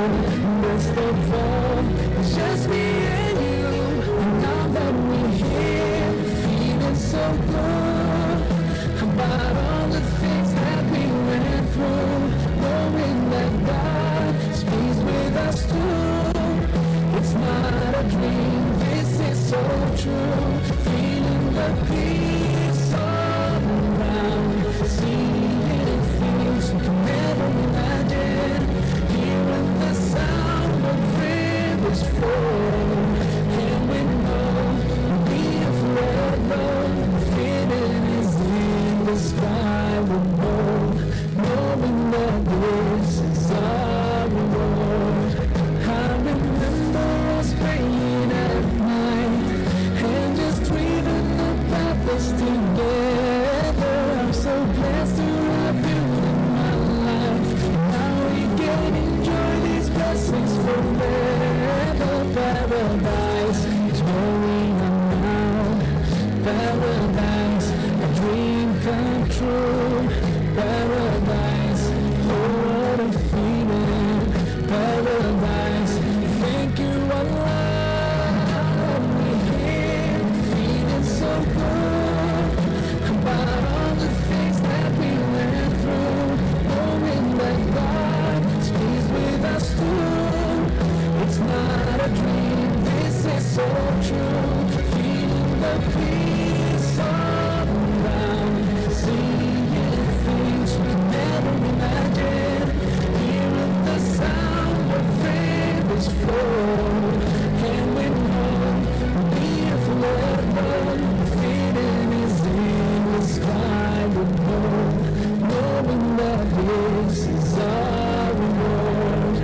Best of all, it's just me and you. And now that we're here, feeling so good about all the things that we went through, knowing that God is pleased with us too. It's not a dream, this is so true. Feeling the peace all around, seeing things we can never imagine, hearing the sound of rivers flow, and we know we'll be here forever. The feeling is in the sky, we know, knowing that this is our reward. I remember us praying at night and just dreaming about this together. I'm so blessed to have you in my life. Now we can enjoy these blessings forever. Paradise is where we are now. Paradise, a dream come true. Paradise, oh what a feeling. Paradise, thank you Allah. We're here, feeling so good about all the things that we went through, knowing that God is pleased with us too. It's not a dream, this is so true. Feeling the peace all around, seeing things we can never imagine, hearing the sound of rivers flow, and we know we'll be here forever. The feeling is in the sky, we know, knowing that this is our reward.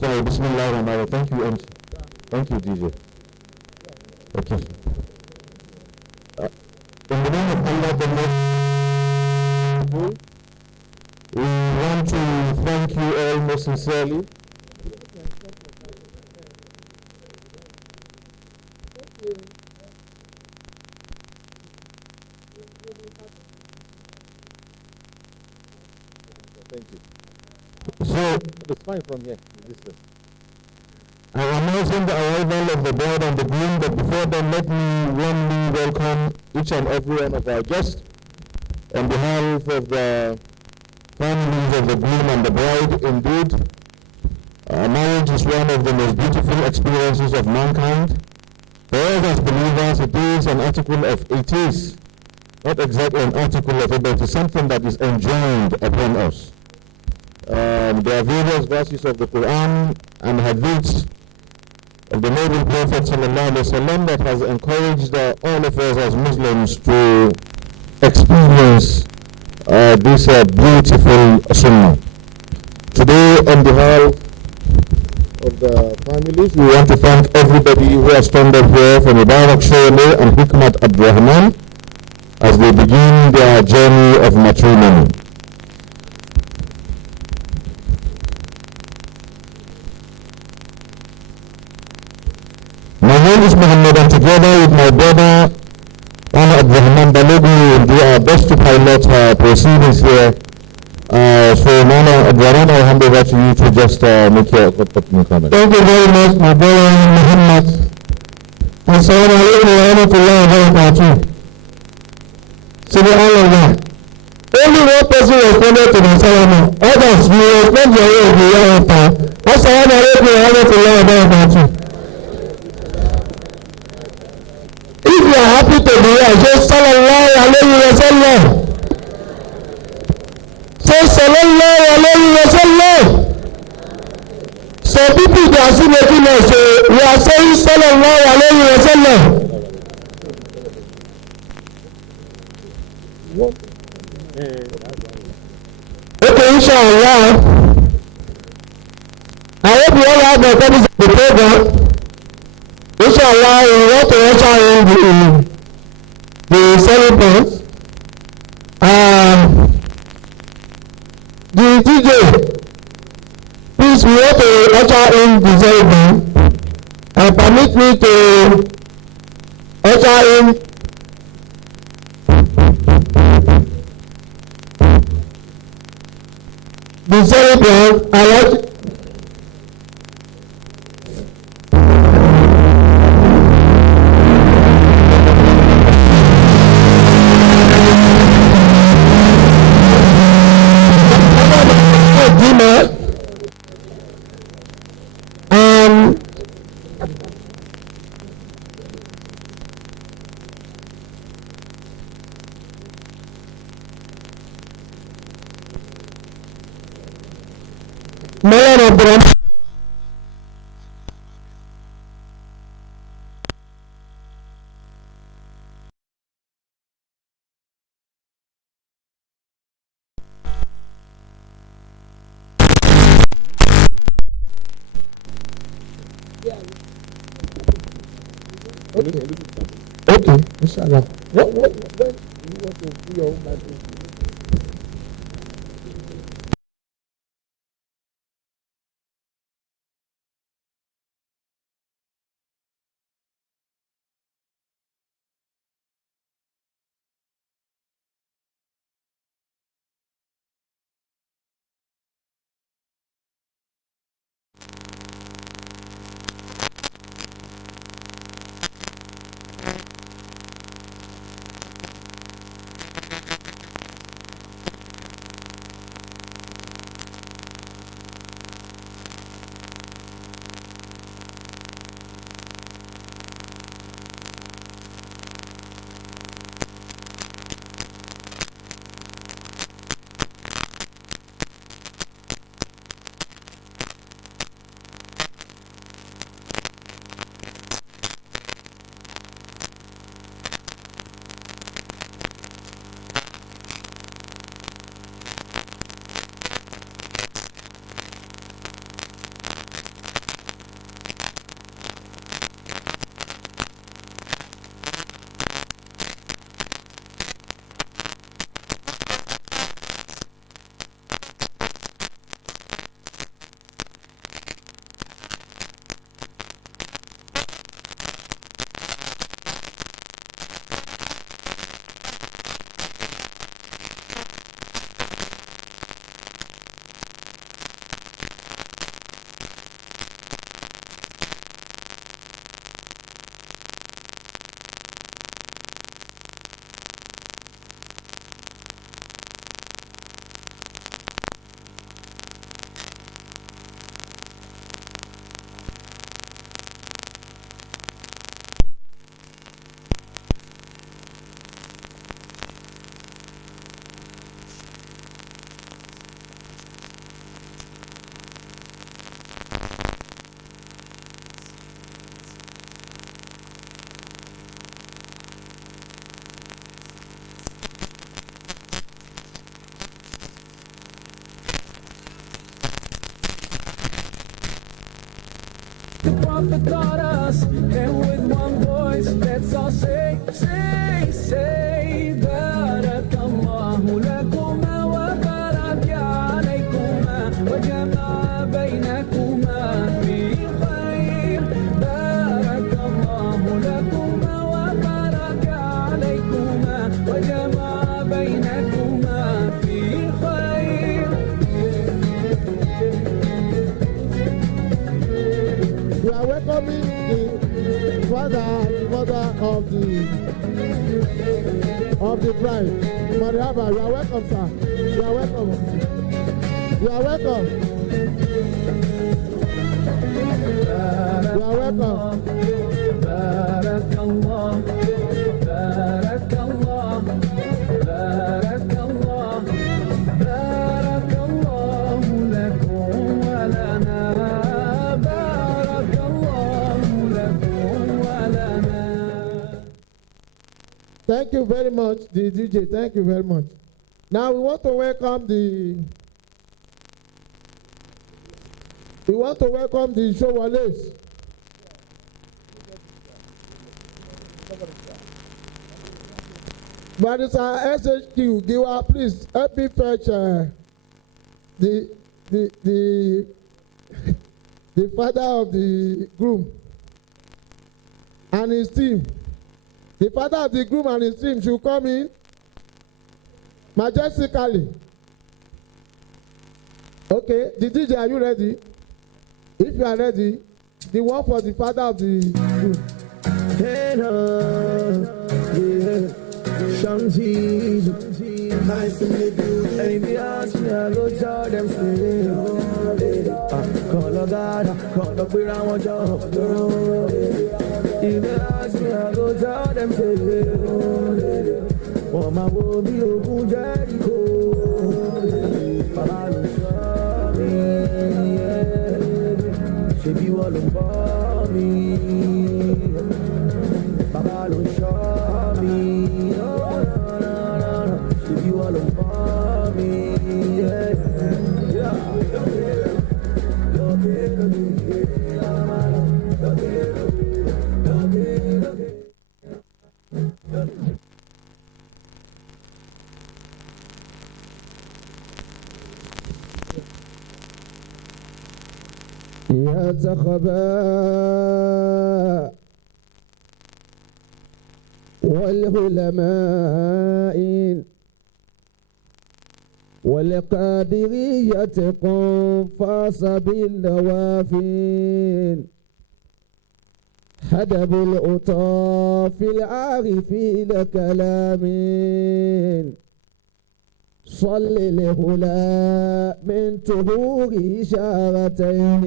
Bismillah. Thank you, and thank you, DJ. Okay. In the name of Allah, the Most, we want to thank you all most sincerely. Thank you. So, it's fine from here. I am announcing the arrival of the bride and the groom, but before then, let me warmly welcome each and every one of our guests on behalf of the families of the groom and the bride. Indeed, marriage is one of the most beautiful experiences of mankind. For us as believers, it is not exactly an article of it, but it is something that is enjoined upon us. There are various verses of the Quran and hadiths of the noble Prophet ﷺ that has encouraged all of us as Muslims to experience this beautiful sunnah. Today, on behalf of the families, we want to thank everybody who has turned up here for Mubaraq Showole and Hikmat Abdulrahman as they begin their journey of matrimony. name is Muhammad, and together with my brother Hikmat Abdulrahman, we will do our best to pilot proceedings here. So Mona Abdulrahman, I'll hand over to you to just make your opening comment. Thank you very much, my brother Muhammad. Assalamu alaikum wa rahmatullahi wa barakatuh. Subhanallah. Only one person responded to the salam. Others will respond their way the year after. Assalamu alaikum wa rahmatullahi wa barakatuh. If you are happy to be here, say sallallahu alayhi wa sallam. Say sallallahu alayhi wa sallam. Some people they are still making us say we are saying sallallahu alayhi wa sallam. Okay, inshallah. I hope you all have the copies of the program. Inshallah, we want to usher in the celebrants. The DJ, please, we want to usher in the celebrant. And permit me to usher in the celebrant. I like Maulana Abdulrahman. Okay, inshallah. When you want to do your own Bible? The prophet taught us, and with one voice, let's all say, Barakallahu lakuma wa baraka alaykuma wa jama'a baynakuma fi khair. Barakallahu welcoming the father and mother of the bride. Mariaba, you are welcome, sir. You are welcome. You are welcome. You are welcome. Barakallah, Barakallah, Barakallah, Barakallah lakum wa lana, Barakallah lakum wa lana. Thank you very much, the DJ. Thank you very much. Now we want to welcome the Showoles. But it's our SHQ. Giwa, please help me fetch the the father of the groom and his team. The father of the groom and his team should come in majestically. Okay, the DJ, are you ready? If you are ready, the one for the father of the groom. Hey, yeah. Shanti, nice to meet you. Amy asked me, I go tell them straight. Call a God, call up where I want you. If they ask me, I go tell them straight. Oh, my will be a Jericho. She be all about me. Baba don't show me. She be all about me. يا تخبا والعلماء والقادرية قم فاص بالنوافل حدب الأطاف العارفين كلامين صل لهلا من طهور إشارتين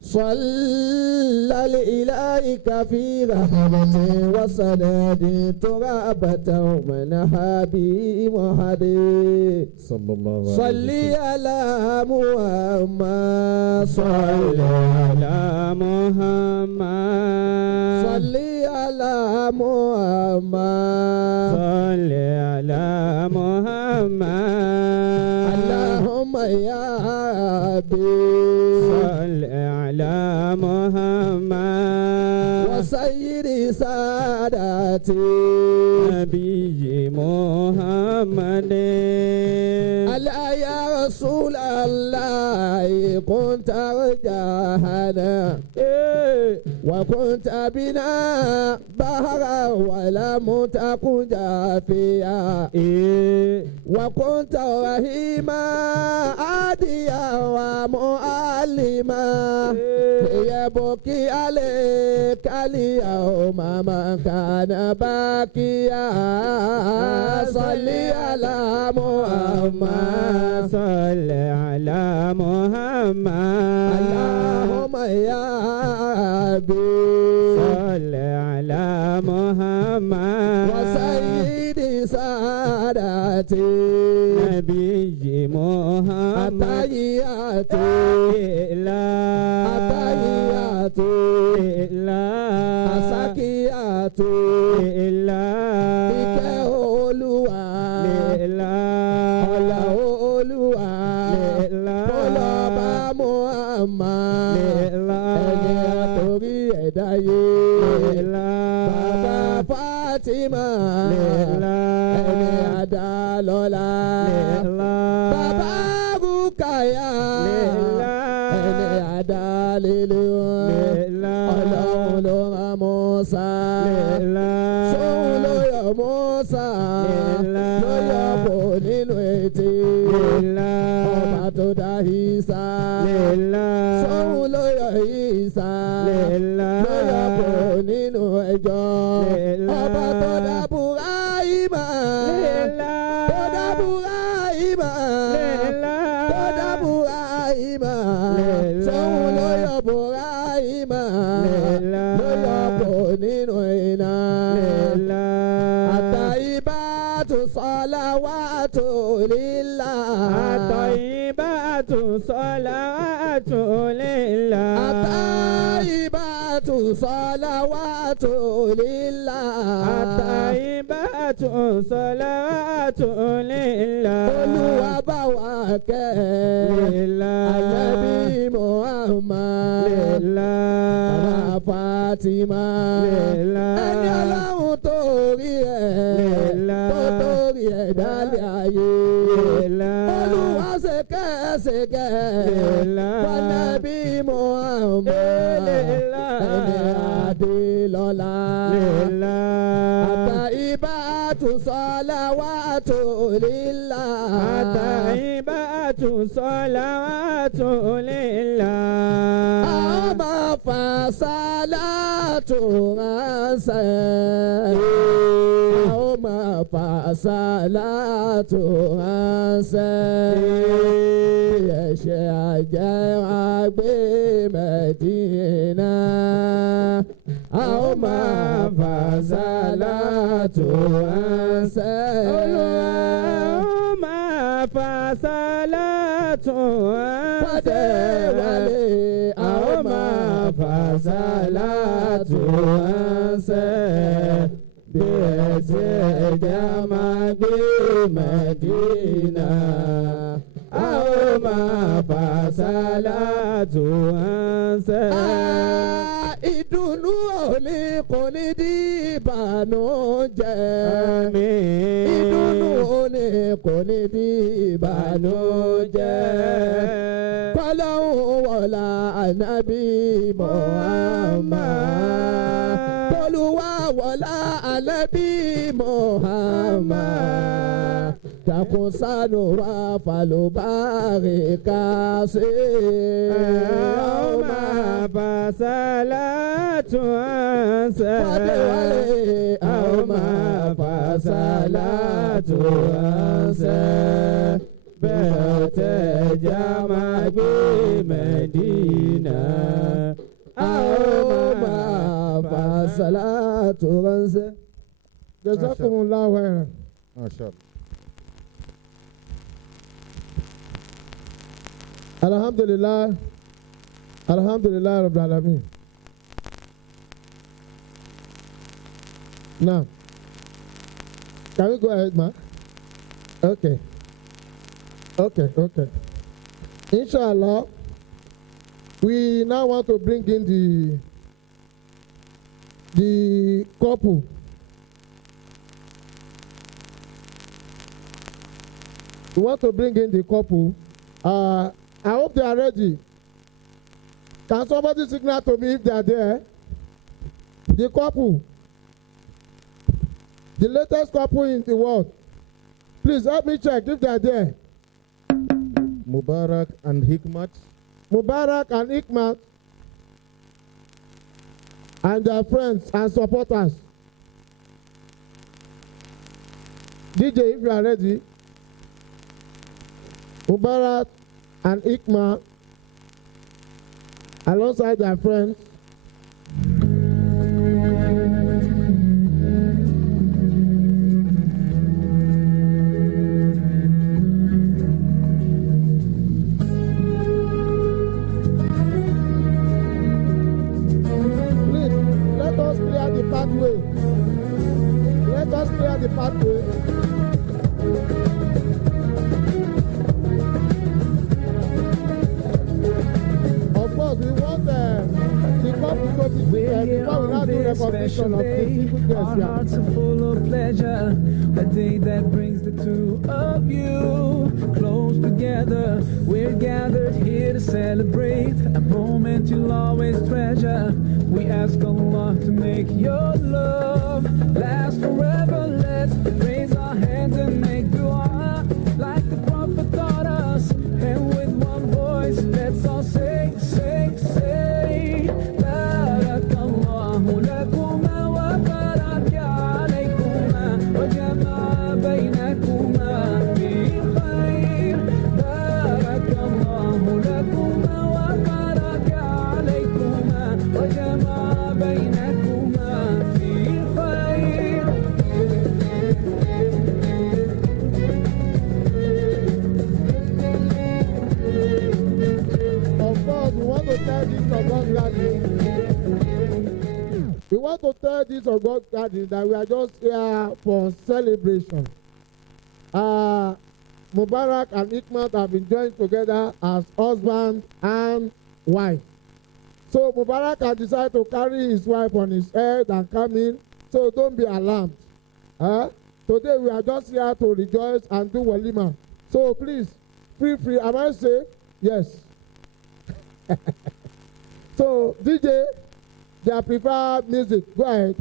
صلى لإلهك في رحمة وسناد ترابة ومنها بمحدي صلى الله عليه صل على محمد صل على محمد صل على محمد صل على محمد اللهم يا أبي صل على محمد وسيد ساداتي نبي محمد ألا يا رسول الله كنت رجاهنا وكنت بنا بهرا ولم تكن جافيا وكنت رحيما عاديا ومعلما يبكي عليك اليوم من كان باكيا صل على محمد صل على محمد اللهم يا أبي صل على محمد وسيد ساداتي نبي محمد أتحيات أتحيات أساكيات إكهولوا Olúwa Olúwa Muhammad ẹni àtòrí ẹ̀dá yé bàbá Fatima ẹni àdálọ́lá bàbá Rukaya ẹni àdálélé Ọlọ́run ló rán Mùsá sóhun ló yọ Mùsá ló yọ kó nínú ètè ọba tó dá Ìsá sóhun ló yọ Ìsá ló yọkọ̀ nínú ẹjọ́ ọba tó dá Bùráhímà tó dá Bùráhímà tó dá Bùráhímà sóhun ló yọ Bùráhímà ló yọkọ̀ nínú iná àtàyíbátù sọ́láwátù lílá àtàyíbátù sọ́láwátù lílá àtàyíbátù sọ́láwátù lílá àtàyíbátù sọ́láwátù lílá Olúwa bá wa kẹ́ Ànábì Muhammad bàbá Fatima ẹni Ọlọ́run torí tó torí dálé ayé Olúwa ṣèkẹ́ f'Ànábì Muhammad ẹni Adélọ́lá àtàyíbátù sọ́láwátù lílá àtàyíbátù sọ́láwátù lílá àwọn máa fà sálátù ránṣẹ́ àwọn máa fà sálátù ránṣẹ́ ẹ̀ṣẹ̀ àjẹ́ àgbé Mẹ́dínà àwọn máa fà sálátù ránṣẹ́ Olúwa àwọn máa fà sálátù ránṣẹ́ wálé àwọn máa fà sálátù ránṣẹ́ bí ẹ̀ṣẹ̀ ẹ̀jẹ̀ máa gbé Mẹ́dínà àwọn máa fà sálátù ránṣẹ́. Ìdùnnú òní kò ní di ìbànújẹ́. Ìdùnnú òní kò ní di ìbànújẹ́. Kọ́lọ́hún wọ̀lá Ànábì Muhammad. Tolúwa wọ̀lá Ànábì Muhammad. Takun sanu wa falubarika se. Ọmọ fasalatu ansa. Wàdéwálé ọmọ fasalatu ansa. Bẹ́ẹ̀ tẹ̀jà máa gbé Mẹ́dínà. Ọmọ fasalatu ansa. Jazakumullahu khairan. MashaAllah. Alhamdulillah, Alhamdulillah Rabbil Alamin. Now, can we go ahead, ma? Okay. Inshallah, we now want to bring in the couple. We want to bring in the couple. I hope they are ready. Can somebody signal to me if they are there? The couple. The latest couple in the world. Please help me check if they are there. Mubaraq and Hikmat. Mubaraq and Hikmat. And their friends and supporters. DJ, if you are ready. Mubaraq and Hikmat alongside their friends. Please, let us clear the pathway. Let us clear the pathway. We want the couple to be before we now do recognition of the people guests. Our hearts are full of pleasure. The day that brings the two of you close together. We're gathered here to celebrate a moment you'll always treasure. We ask Allah to make your love last forever. Let's raise our hands and make dua like the Prophet taught us. And with one voice, let's all say, say, say. tell this August gathering. We want to tell this August gathering that we are just here for celebration. Mubaraq and Hikmat have been joined together as husband and wife. So Mubaraq has decided to carry his wife on his head and come in. So don't be alarmed. Today we are just here to rejoice and do walima. So please, feel free. Am I safe? Yes. So DJ, their preferred music. Go ahead.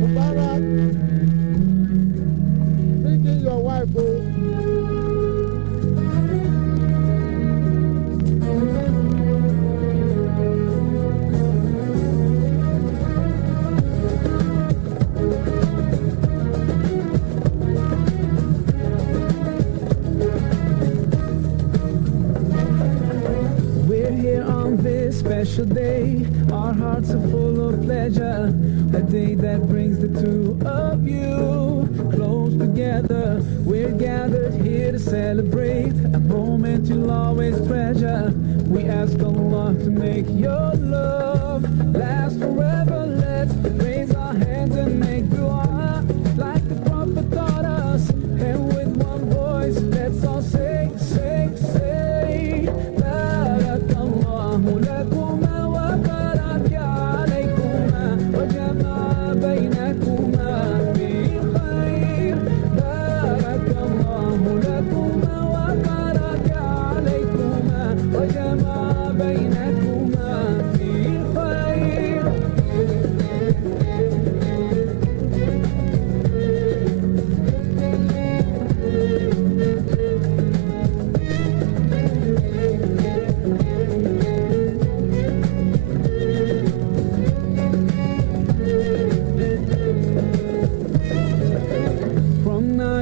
Mubarak, bring in your wife. Special day, our hearts are full of pleasure. A day that brings the two of you close together. We're gathered here to celebrate a moment you'll always treasure. We ask Allah to make your love last forever. Let's raise our hands and make dua like the Prophet taught us. And with one voice, let's all say, say, say, Barakallahu lakuma wa baraka alaykuma wa jama'a baynakuma fi khair. Barakallahu lakuma wa baraka alaykuma wa jama'a baynakuma fi khair.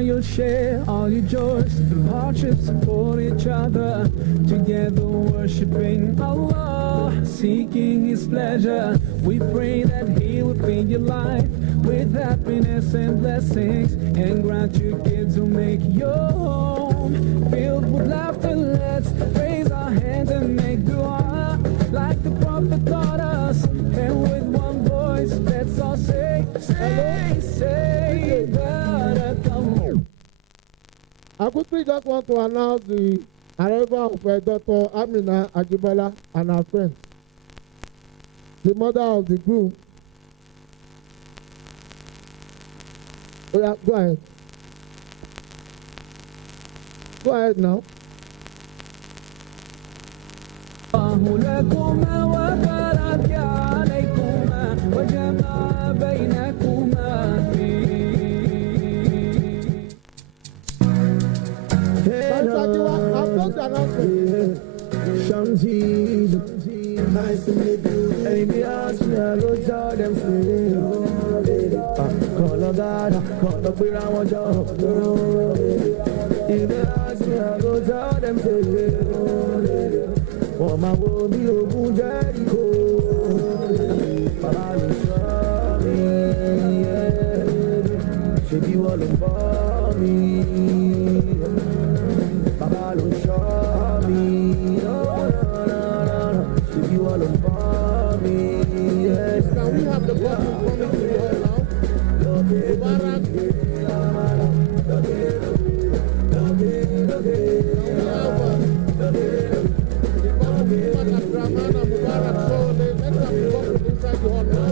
You'll share all your joys through hardships for each other. Together worshiping Allah, seeking His pleasure. We pray that He will fill your life with happiness and blessings, and grant your kids who make your home filled with laughter. Let's raise our hands and make dua like the Prophet taught us. And with one voice, let's all say, say, say, Barakallah. I quickly just want to announce the arrival of Dr. Amina Ajibola and her friend, the mother of the groom. Oh yeah, go ahead. Go ahead now. Nice to meet you. Any me ask me, I go tell them straight. Call a God, call the queer, I want your. If they ask me, I go tell them straight. For my will be open, Jericho. Baba, you saw me. Should you all for me? Baba, you saw me. You all about me, yes. Can we have the bottle coming to the hall now? Mubarak. Can we have the bottle Hikmat Abdulrahman and Mubaraq Showole? Let's have the bottle inside the hall now.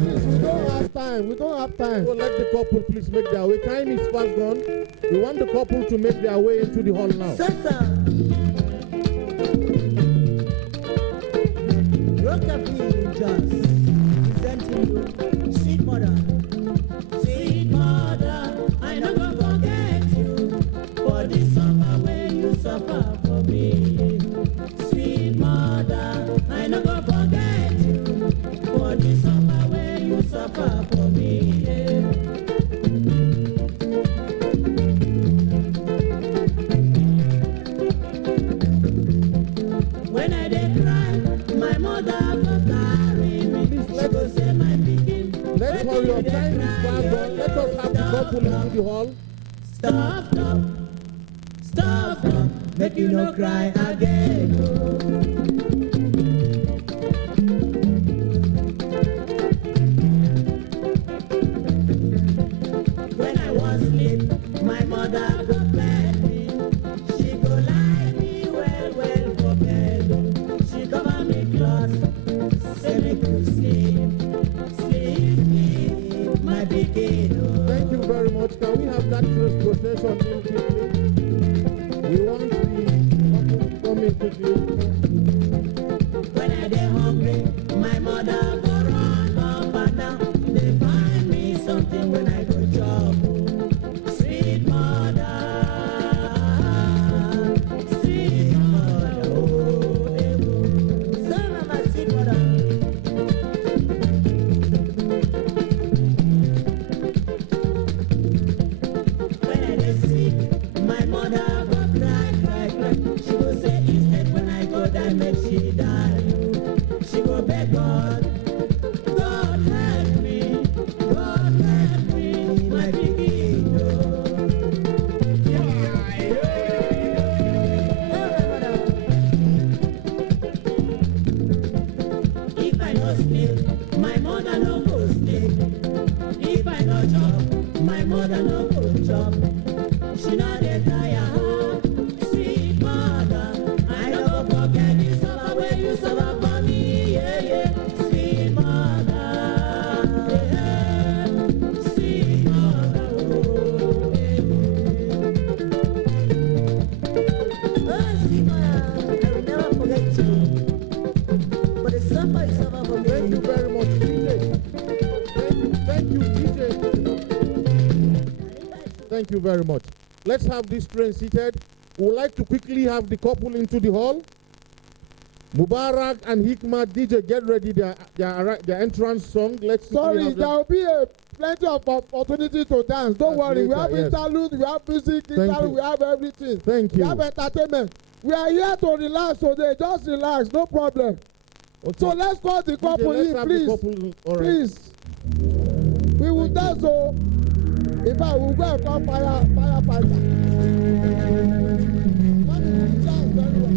Please, we don't have time. We don't have time. So let the couple please make their way. Time is fast gone. We want the couple to make their way into the hall now. Just presenting you, sweet mother. Sweet mother, I never forget you for the summer when you suffer for me. Sweet mother, I never forget you for the summer when you suffer for me. When I did cry, my mother was carrying me. couple into the hall. Stop, stop, stop, stop, make you no cry again. When I was asleep, my mother go bed me. She go lie me well, well for bed. She cover me clothes, say me to sleep, sleep, sleep, my pikin. Thank you very much. Can we have that first procession in quickly? We want the couple to come in quickly. When I dey hungry, my mother go run up and down. They find me something when I go chop. Sweet mother, oh, eh, oh. Son of my sweet mother. When I dey sick, my mother go cry, cry, cry. She go say instead when I go die, make she die. She go beg God, God help me, my pikin. If I no sleep, my mother no go sleep. If I no chop, my mother no go chop. She no dey tire, sweet mother. I no go forget the suffer wey you suffer for me, yeah, yeah. Sweet mother, yeah, sweet mother, oh, yeah. Oh, sweet mother, I will never forget you. But the suffer you suffer for me. Thank you very much, DJ. Thank you, DJ. Thank you very much. Let's have this train seated. We would like to quickly have the couple into the hall. Mubaraq and Hikmat, DJ, get ready their entrance song. Let's Sorry, have there them. will be plenty of opportunity to dance. Don't That's worry, we later, have yes. interlude, we have music, Thank interlude, you. we have everything. Thank We you. have entertainment. We are here to relax today. Just relax, no problem. Okay. So let's call the couple DJ, let's in, have please. the couple. All right. Please. We will dance, so in fact, we will go and call firefighter. Come in, dance very well.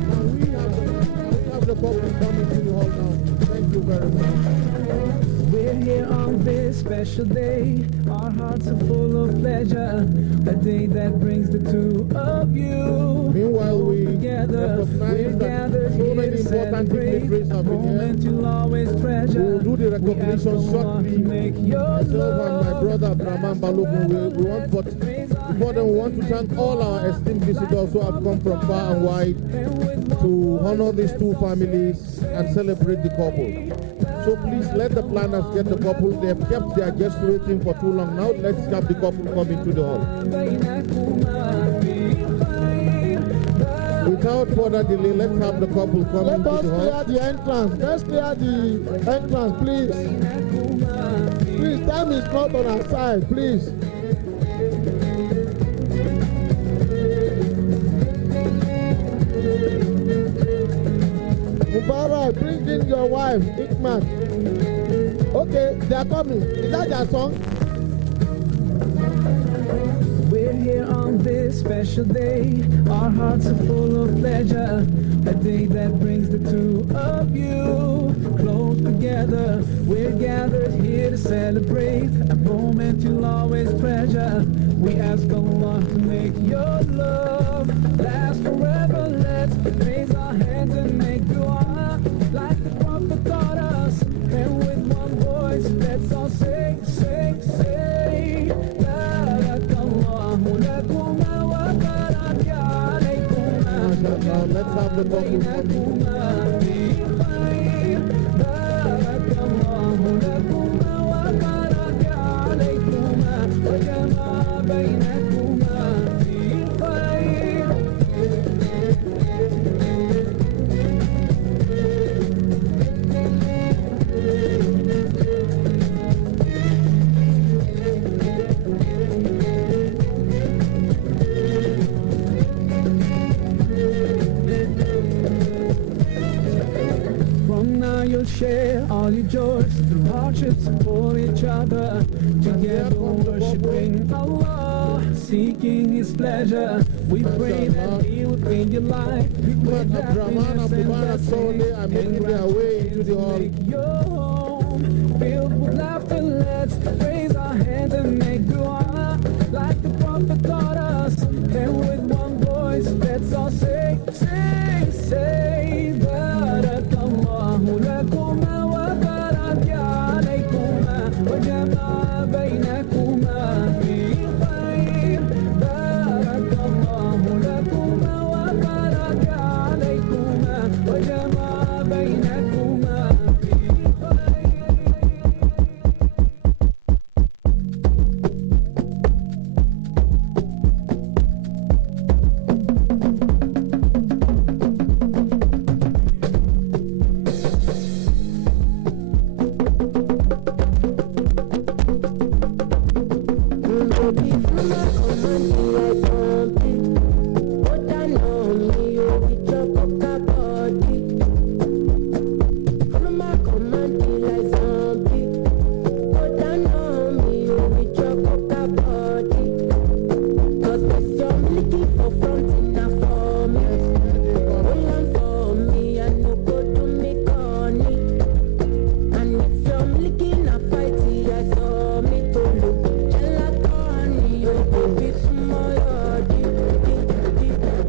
Can we have the couple coming to the hall now? Thank you very much. We're here on this special day. Our hearts are full of pleasure. A day that brings the two of you. Meanwhile, we Together, we're recognize that gathered so here many to important celebrate dignitaries a have been moment here. you'll always treasure. We will do the We ask recognition the Lord to shortly. make your Myself and my love brother Abdulrahman Balogun, we want, but before then we want to thank all our esteemed visitors who have come from far and wide to honor these two families and celebrate the couple. So please let the planners get the couple. They have kept their guests waiting for too long now. Let's have the couple come into the hall. Without further delay, let's have the couple come Let into us the clear hall. the entrance. Let's clear the entrance, please. Please, time is not on our side, please. Mubaraq, bring in your wife, Hikmat. Okay, they are coming. Is that their song? We're here on this special day. Our hearts are full of pleasure. A day that brings the two of you close together. We're gathered here to celebrate a moment you'll always treasure. We ask Allah to make your love last forever. Let's raise our hands and make dua like the Prophet taught us. And with one voice, let's all say, say, say, Barakallahu lakuma wa baraka alaykuma. Now let's have the couple come into the hall. rejoice through hardships for each other. Together worshiping Allah, seeking His pleasure. We pray that He will fill your life with Hikmat Abdulrahman happiness of and Mubaraq Showole are blessing. making their way into the hall. Make your home filled with laughter. Let's raise our hands and make dua like the Prophet taught us. And with one voice, let's all say, Barakallahu lakuma wa baraka alaykuma wa jama'a baynakuma fi khair. Barakallahu lakuma wa baraka alaykuma wa jama'a baynakuma fi khair.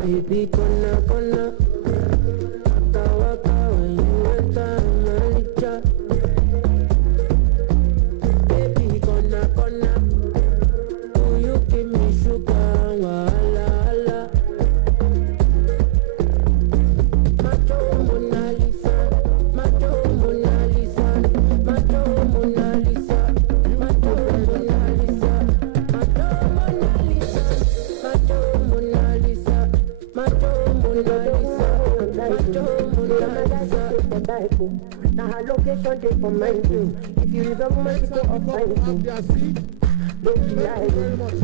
Baby, gonna waka waka when you enter Malicha. Baby, gonna do you give me sugar? Wala ala. Macho Mona Lisa, Macho Mona Lisa, Macho Mona Lisa, Macho Mona Lisa, Macho Mona Lisa, Macho Mona Lisa. Now her location dey for mind you. If you resolve my people of mind you, don't be lied.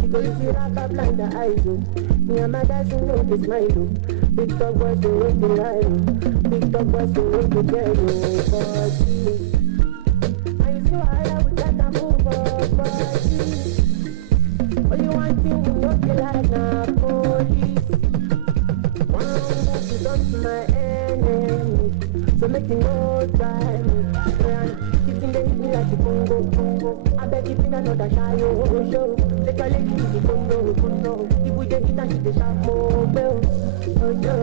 Because if you rap up blind the eyes you. Me and my guys who know this mind you. Big dog boys who won't be lying. Big dog boys who won't be tell you. But I used to hire with that move up, but you want to know you like na police. One move is on to my enemy. So make you no time. You think they hit me like the Congo. I beg you think another shy show. They call it the Congo. If we get hit and she dey sharp more bell. Oh no,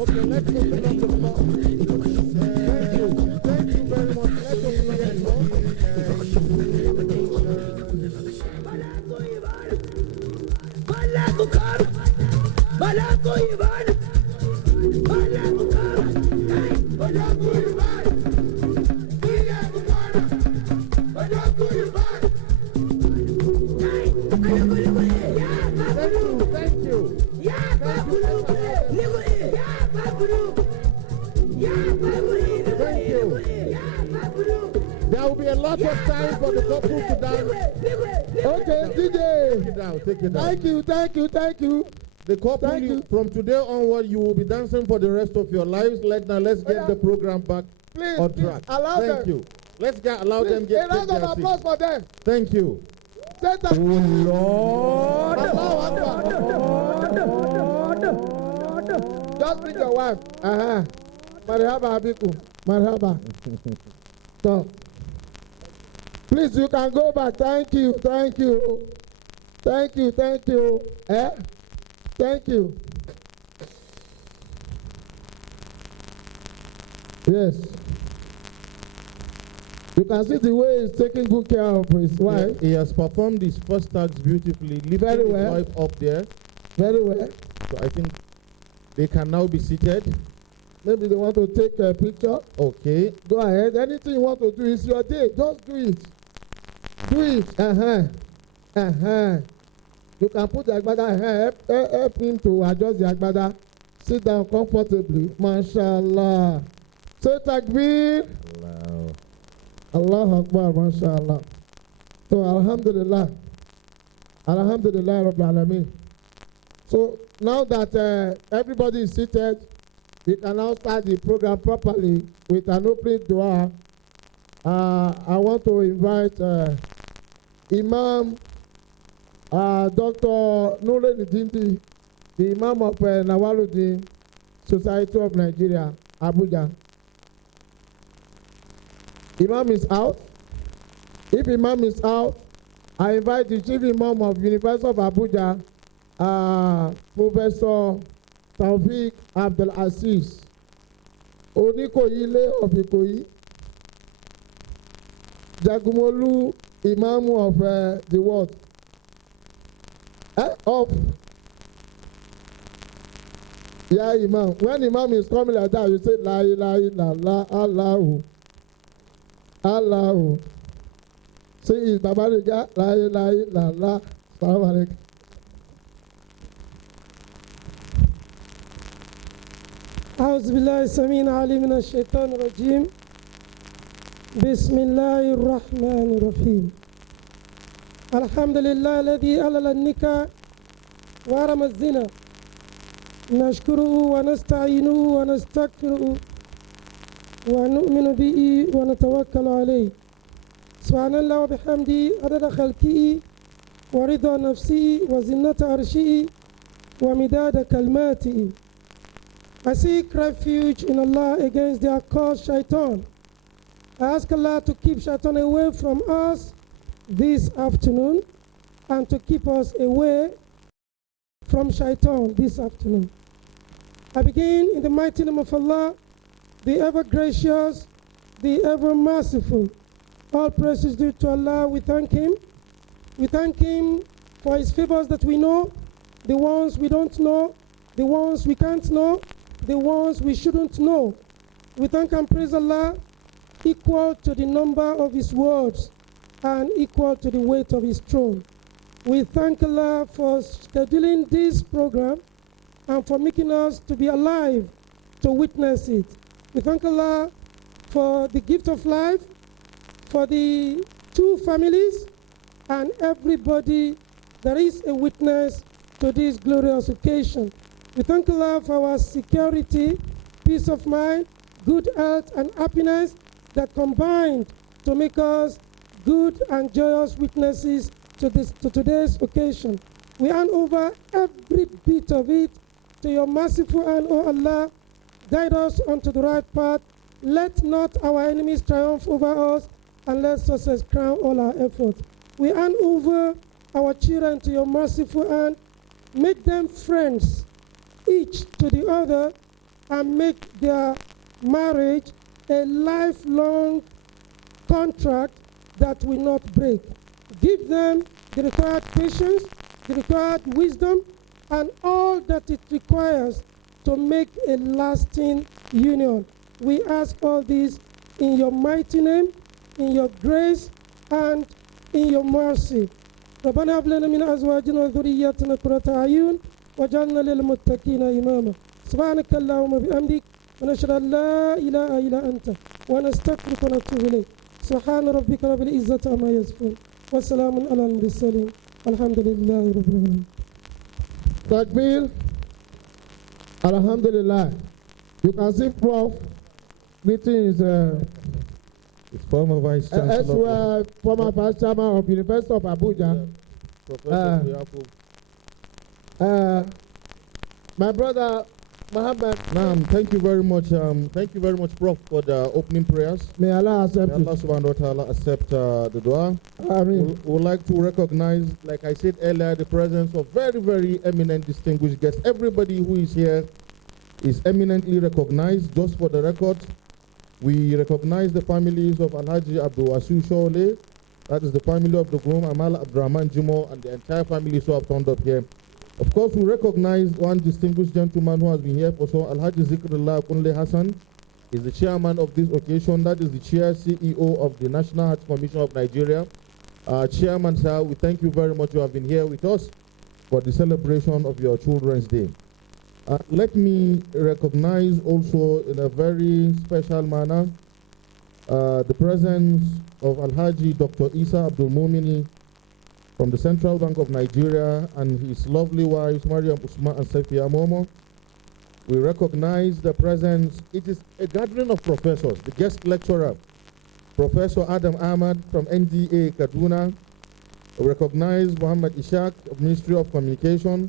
Okay, let's open up the floor. Thank you very much. Let's open up the floor. Thank you. There will be a lot of time for the couple to dance. Okay, DJ. Take it down, take it down. Thank you. The couple, from today onward, you will be dancing for the rest of your lives. Let's get the program back on track. Allow Thank you. Let's allow them Please, a take round of their applause seat. for them. Thank you. Oh Lord. Just bring your wife. Marhaba Abiku. Marhaba. So, please, you can go back. Thank you. Thank you. Thank you. Thank you. Yes. You can see the way he's taking good care of his wife. He has performed his first task beautifully, lifting Very his well. wife up there. Very well. So I think they can now be seated. Maybe they want to take a picture. Okay. Go ahead. Anything you want to do is your day. Just do it. Do it. You can put the agbada. Help him to adjust the agbada. Sit down comfortably. MashaAllah. Say takbir. Allah Akbar. MashaAllah. So Alhamdulillah. Alhamdulillah Rabbil Alameen. So now that everybody is seated, we can now start the program properly with an opening dua. I want to invite Imam Dr. Nuren Dindi, the Imam of Nawaluddin Society of Nigeria, Abuja. Imam is out. If Imam is out, I invite the Chief Imam of University of Abuja, Professor Taufik Abdulaziz, Onikoyile of Ikoyi, Jagumolu, Imam of the world. Yeah, Imam. When Imam is coming like that, you say, La ilaha illallah, Allahu, Allahu. Say it, Babariga, La ilaha illallah, Salaam alaikum. أعوذ بالله السميع العليم من الشيطان الرجيم بسم الله الرحمن الرحيم الحمد لله الذي ألل النكاح وحرم الزنا نشكره ونستعينه ونستغفره ونؤمن به ونتوكل عليه سبحان الله وبحمده عدد خلقه ورضا نفسه وزنة عرشه ومداد كلماته. I seek refuge in Allah against the accursed shaitan. I ask Allah to keep shaitan away from us this afternoon and to keep us away from shaitan this afternoon. I begin in the mighty name of Allah, the ever gracious, the ever merciful. All praise is due to Allah. We thank Him. We thank Him for His favors that we know, the ones we don't know, the ones we can't know, the ones we shouldn't know. We thank and praise Allah, equal to the number of His words and equal to the weight of His throne. We thank Allah for scheduling this program and for making us to be alive to witness it. We thank Allah for the gift of life, for the two families, and everybody that is a witness to this glorious occasion. We thank Allah for our security, peace of mind, good health, and happiness that combined to make us good and joyous witnesses to today's occasion. We hand over every bit of it to your merciful hand, O Allah. Guide us onto the right path. Let not our enemies triumph over us, and let success crown all our efforts. We hand over our children to your merciful hand. Make them friends, each to the other, and make their marriage a lifelong contract that will not break. Give them the required patience, the required wisdom, and all that it requires to make a lasting union. We ask all this in your mighty name, in your grace, and in your mercy. ربنا هب لنا من أزواجنا وذرياتنا قرة أعين وجعلنا للمتقين إماما. سبحانك اللهم وبحمدك ونشهد أن لا إله إلا أنت ونستغفرك ونتوب إليك. سبحان ربك رب العزة عما يصفون وسلام على المرسلين الحمد لله رب العالمين. Takbir. Alhamdulillah. You can see Prof. Greetings. It's former Vice Chancellor. Former Vice Chairman of University of Abuja. My brother Muhammad. Thank you very much. Thank you very much, Prof, for the opening prayers. May Allah accept May Allah subhanahu wa ta'ala accept the dua. We would like to recognize, like I said earlier, the presence of very, very eminent, distinguished guests. Everybody who is here is eminently recognized. Just for the record, we recognize the families of Alhaji Mubaraq Showole, that is the family of the groom, Hikmat Abdulrahman Jumo, and the entire family who have turned up here. Of course, we recognize one distinguished gentleman who has been here for so Alhaji Zikrullah Kunle Hassan is the chairman of this occasion. That is the chair CEO of the National Health Commission of Nigeria. Chairman, sir, we thank you very much. You have been here with us for the celebration of your Children's Day. Let me recognize also in a very special manner the presence of Alhaji Dr. Isa Abdulmumini from the Central Bank of Nigeria and his lovely wives, Mariam Usman and Safia Momo. We recognize the presence. It is a gathering of professors. The guest lecturer, Professor Adam Ahmad from NDA Kaduna. We recognize Muhammad Ishaq of Ministry of Communication.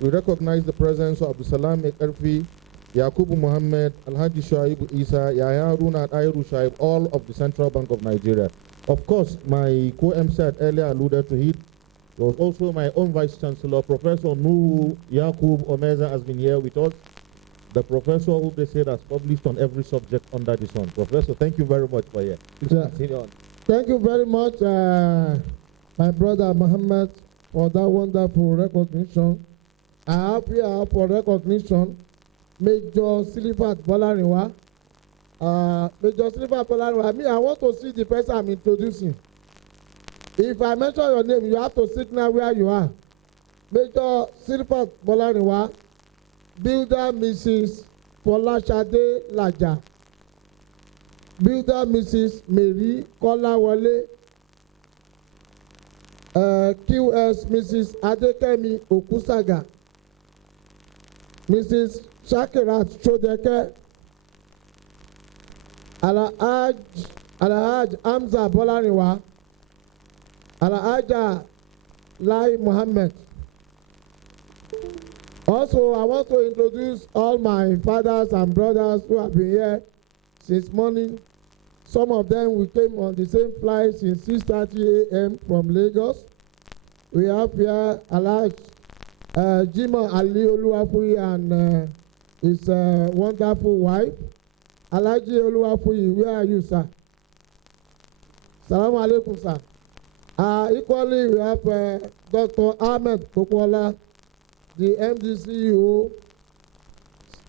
We recognize the presence of Abdusalam Ekarfi, Yakubu Muhammad, Alhaji Shoaib Isa, Yahya Haruna and Ayru Shaib, all of the Central Bank of Nigeria. Of course, my co-MC had earlier alluded to it. There was also my own Vice Chancellor, Professor Nuhu Yakub Omeza, has been here with us. The professor who they said has published on every subject under the sun. Professor, thank you very much for here. Continue on. Thank you very much, my brother Muhammad, for that wonderful recognition. I have here for recognition Major Silifat Bolariwa. Major Silifat Bolariwa, me, I want to see the person I'm introducing. If I mention your name, you have to signal where you are. Major Silifat Bolariwa, Builder Mrs. Folashade Laja, Builder Mrs. Mary Kolawole, QS Mrs. Adekemi Okusaga, Mrs. Shakirat Chodeke, Alhaj Hamza Bolariwa, Alhaja Lai Muhammad. Also, I want to introduce all my fathers and brothers who have been here since morning. Some of them we came on the same flight since 6:30 a.m. from Lagos. We have here Alhaj Jimoh Ali Oluwafuyi and his wonderful wife. Alhaji Oluwafuyi, where are you, sir? Salaam alaikum, sir. Equally, we have Dr. Ahmed Kokola, the MD CEO.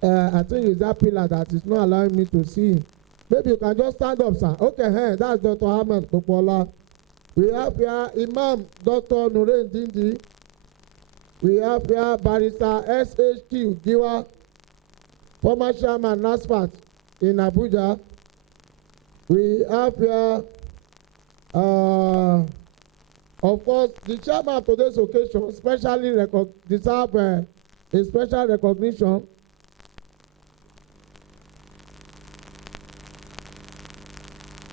I think it's that pillar that is not allowing me to see him. Maybe you can just stand up, sir. Okay, hey, that's Dr. Ahmed Kokola. We have here Imam Dr. Nurein Dindi. We have here Barrister SHQ Giwa, former chairman NASFAT in Abuja. We have here, of course, the chairman of today's occasion especially deserve a special recognition.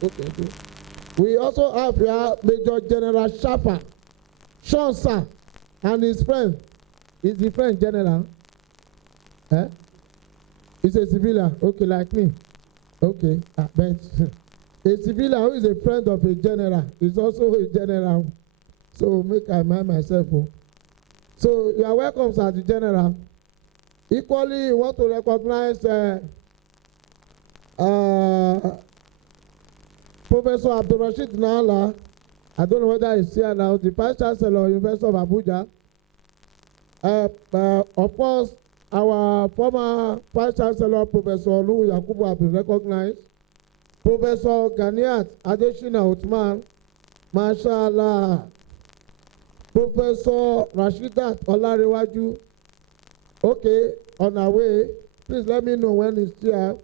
Okay. We also have here Major General Shafa, Sean Sir, and his friend. Is the friend general? He's a civilian, okay, like me. Okay, but a civilian who is a friend of a general is also a general. So make I mind myself. So you are welcome, sir, the general. Equally, you want to recognize Professor Abdulrashid Nala. I don't know whether he's here now, the Vice Chancellor, University of Abuja. Of course, our former Vice Chancellor, Professor Olu Yakubu, have been recognized. Professor Ganiat Adeshina Uthman, Mashallah. Professor Rashidat Olarewaju, okay, on our way. Please let me know when he's here.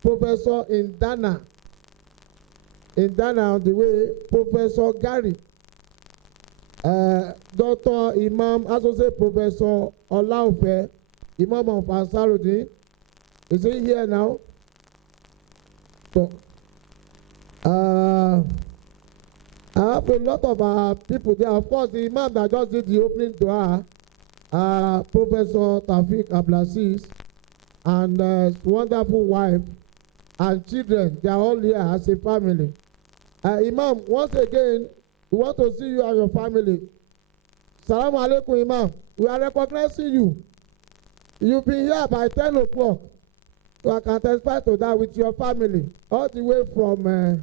Professor Indana on the way. Professor Gary. Dr. Imam, Associate Professor Olaufe, Imam of Ansarudin. Is he here now? So, I have a lot of people there. Of course, the Imam that just did the opening dua, Professor Tafik Ablasis, and his wonderful wife and children. They are all here as a family. Imam, once again, we want to see you and your family. Salaam alaikum, Imam. We are recognizing you. You've been here by 10 o'clock. So I can testify to that with your family. All the way from a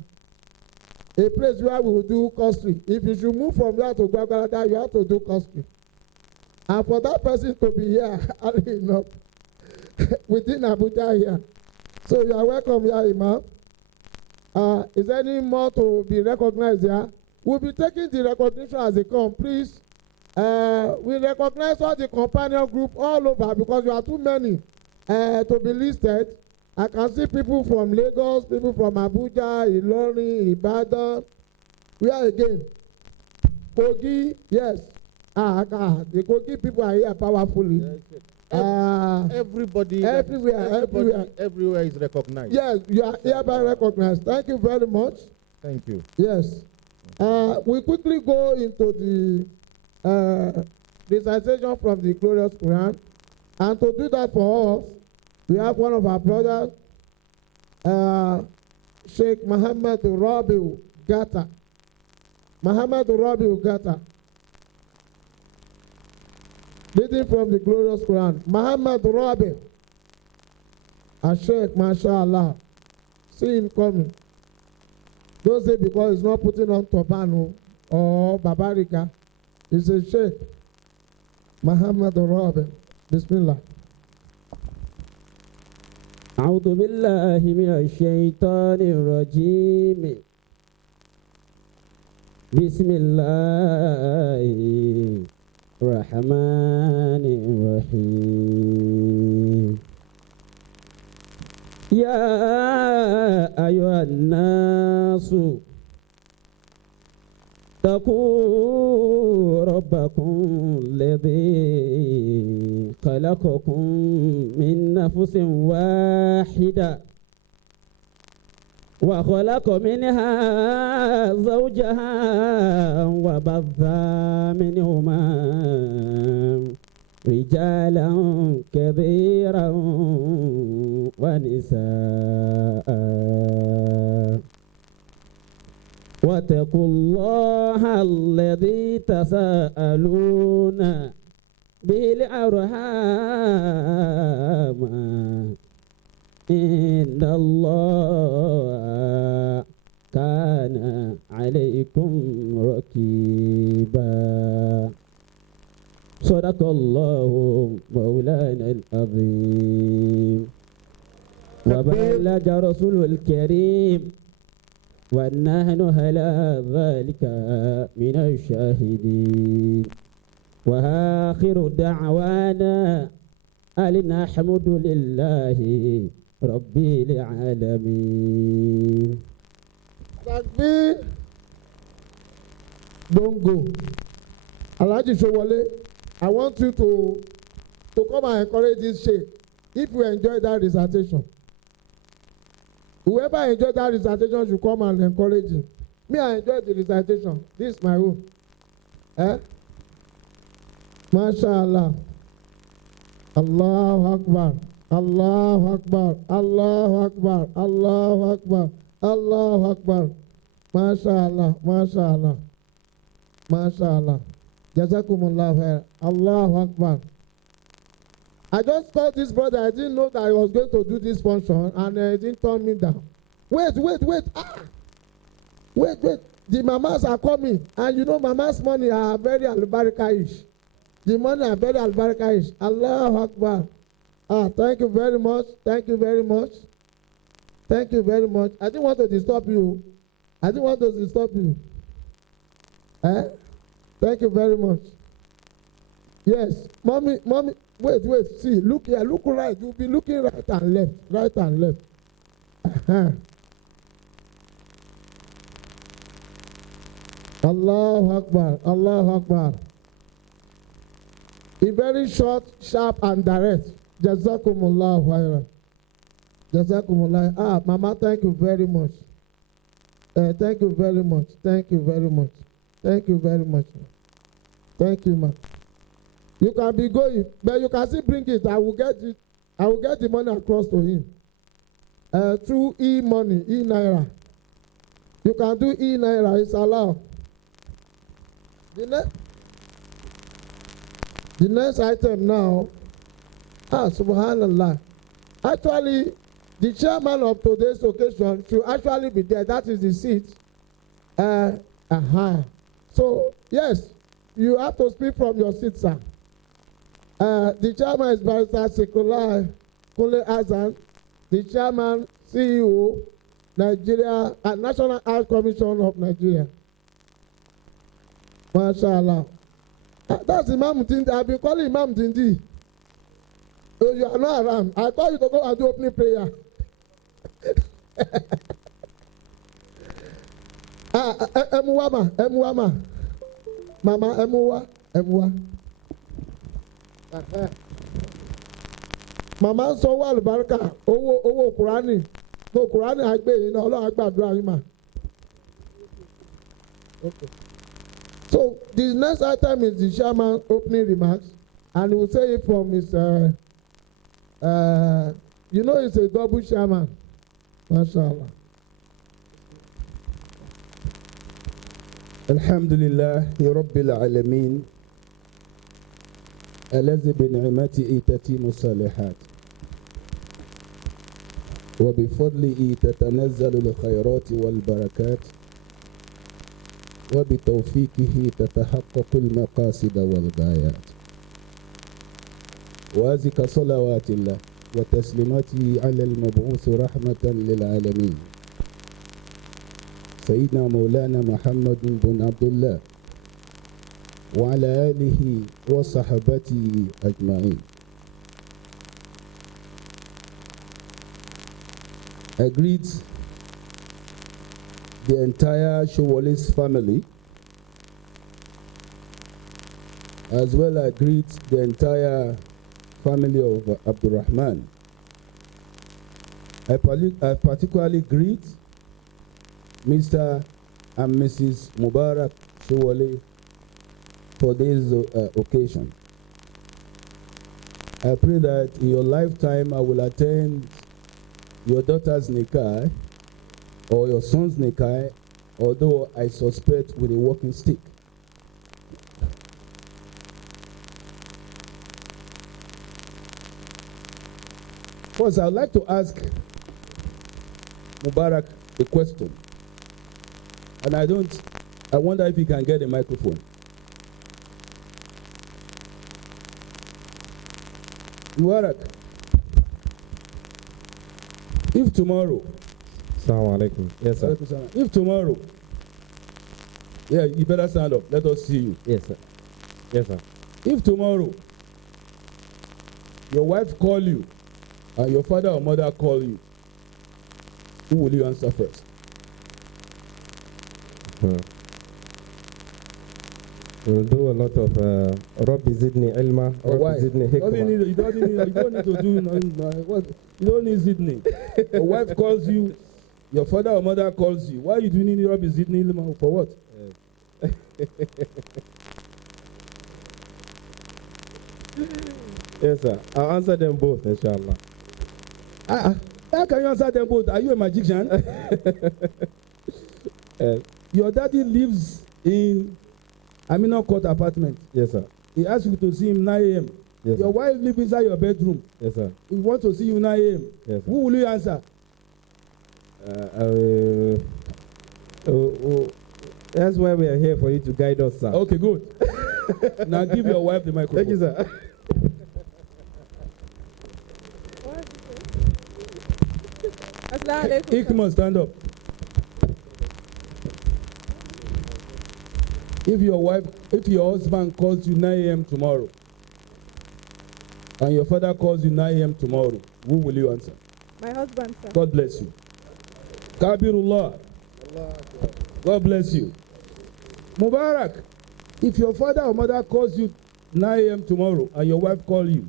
place where we will do costly. If you should move from there to Gwagwalada, you have to do costly. And for that person to be here early enough within Abuja here. So you are welcome here, Imam. Is there any more to be recognized here? We'll be taking the recognition as they come, please. We recognize all the companion group all over because you are too many to be listed. I can see people from Lagos, people from Abuja, Ilorin, Ibadan. Where again? Kogi, yes. The Kogi people are here powerfully. Yes, everywhere is recognized. Yes, you are hereby recognized. Thank you very much. Thank you. Yes. We quickly go into the recitation from the glorious Quran. And to do that for us, we have one of our brothers, Sheikh Muhammad Rabiu Gata. Muhammad Rabiu Gata. Reading from the glorious Quran. Muhammad Rabi. Sheikh, mashallah. See him coming. Don't say because he's not putting on Tobano or Babarika. He's a Sheikh. Muhammad Rabi. Bismillah. أعوذ بالله من الشيطان الرجيم بسم الله الرحمن الرحيم يا أيها الناس اتقوا ربكم الذي خلقكم من نفس واحدة وخلق منها زوجها وبث منهما رجالا كثيرا ونساء واتقوا الله الذي تساءلون به الأرحام إن الله كان عليكم رقيبا صدق الله مولانا العظيم وبلغ رسول الكريم ونحن على ذلك من الشاهدين وآخر دعوانا أن الحمد لله رب العالمين. Takbir. Don't go. Alhaji Showole, I want you to come and encourage this sheikh if you enjoy that recitation. Whoever enjoyed that recitation should come and encourage him. Me, I enjoyed the recitation. This is my own. MashaAllah. Allahu Akbar. Allahu Akbar. Allahu Akbar. Allahu Akbar. Allahu Akbar. MashaAllah. MashaAllah. MashaAllah. Jazakumullah khair. Allahu Akbar. I just called this brother. I didn't know that I was going to do this function, and he didn't turn me down. Wait. Wait. The mamas are coming, and you know mamas' money are very albarika-ish. The money are very albarika-ish. Allahu Akbar. Thank you very much. Thank you very much. Thank you very much. I didn't want to disturb you. Thank you very much. Yes, mommy. Wait. See, look here. Look right. You'll be looking right and left. Right and left. Allahu Akbar. Allahu Akbar. A very short, sharp, and direct. Jazakumullah khairan. Jazakumullah. Mama, thank you very much. Thank you very much. Thank you very much. Thank you very much. Thank you, ma. You can be going, but you can still bring it. I will get it. I will get the money across to him. Through e-money, e-naira. You can do e-naira. It's allowed. The next item now. Subhanallah. Actually, the chairman of today's occasion should actually be there. That is the seat. So, yes, you have to speak from your seat, sir. The chairman is Barrister Sekulai Kunle Hassan, the chairman, CEO, Nigeria, National Art Commission of Nigeria. MashaAllah. That's Imam Tindi. I've been calling Imam Tindi. So you are not around. I call you to go and do opening prayer. Emuwa. Mama, Emuwa. Mama sọ wà lùbáríkà owó Kùránì no Kùránì àgbè yìí náà Ọlọ́run àgbàdúrà yìí mà. Okay. So the next item is the chairman opening remarks, and he will say it from his you know he's a double chairman. MashaAllah. Alhamdulillah Rabbil Alameen الذي بنعمته تتم الصالحات وبفضله تتنزل الخيرات والبركات وبتوفيقه تتحقق المقاصد والغايات وأزكى صلوات الله وتسليماته على المبعوث رحمة للعالمين سيدنا مولانا محمد بن عبد الله وعلى آله وصحبته أجمعين. I greet the entire Showole's family, as well as greet the entire family of Abdulrahman. I particularly greet Mr. and Mrs. Mubaraq Showole for this occasion. I pray that in your lifetime I will attend your daughter's nikah or your son's nikah, although I suspect with a walking stick. First, I would like to ask Mubaraq a question. And I wonder if he can get a microphone. Mubaraq, if tomorrow, Assalamu alaikum. Yes, sir. If tomorrow, yeah, you better stand up. Let us see you. Yes, sir. Yes, sir. If tomorrow your wife call you and your father or mother call you, who will you answer first? We'll do a lot of Rabbi Zidni Ilma, Rabbi Zidni Hikmat. You don't need to do what? You don't need Zidni. Your wife calls you, your father or mother calls you. Why you do need Rabbi Zidni Ilma? For what? Yes, sir. I'll answer them both, inshallah. How can you answer them both? Are you a magician? Your daddy lives in Amina Court apartment. Yes, sir. He asks you to see him 9 a.m. Yes, your sir. wife lives inside your bedroom. Yes, sir. He wants to see you 9 a.m. Yes, sir. Who will you answer? That's why we are here, for you to guide us, sir. Okay, good. Now give your wife the microphone. Thank you, sir. Hikmat, stand up. If your husband calls you 9 a.m. tomorrow, and your father calls you 9 a.m. tomorrow, who will you answer? My husband, sir. God bless you. Kabirullah. God bless you. Mubaraq, if your father or mother calls you 9 a.m. tomorrow and your wife calls you,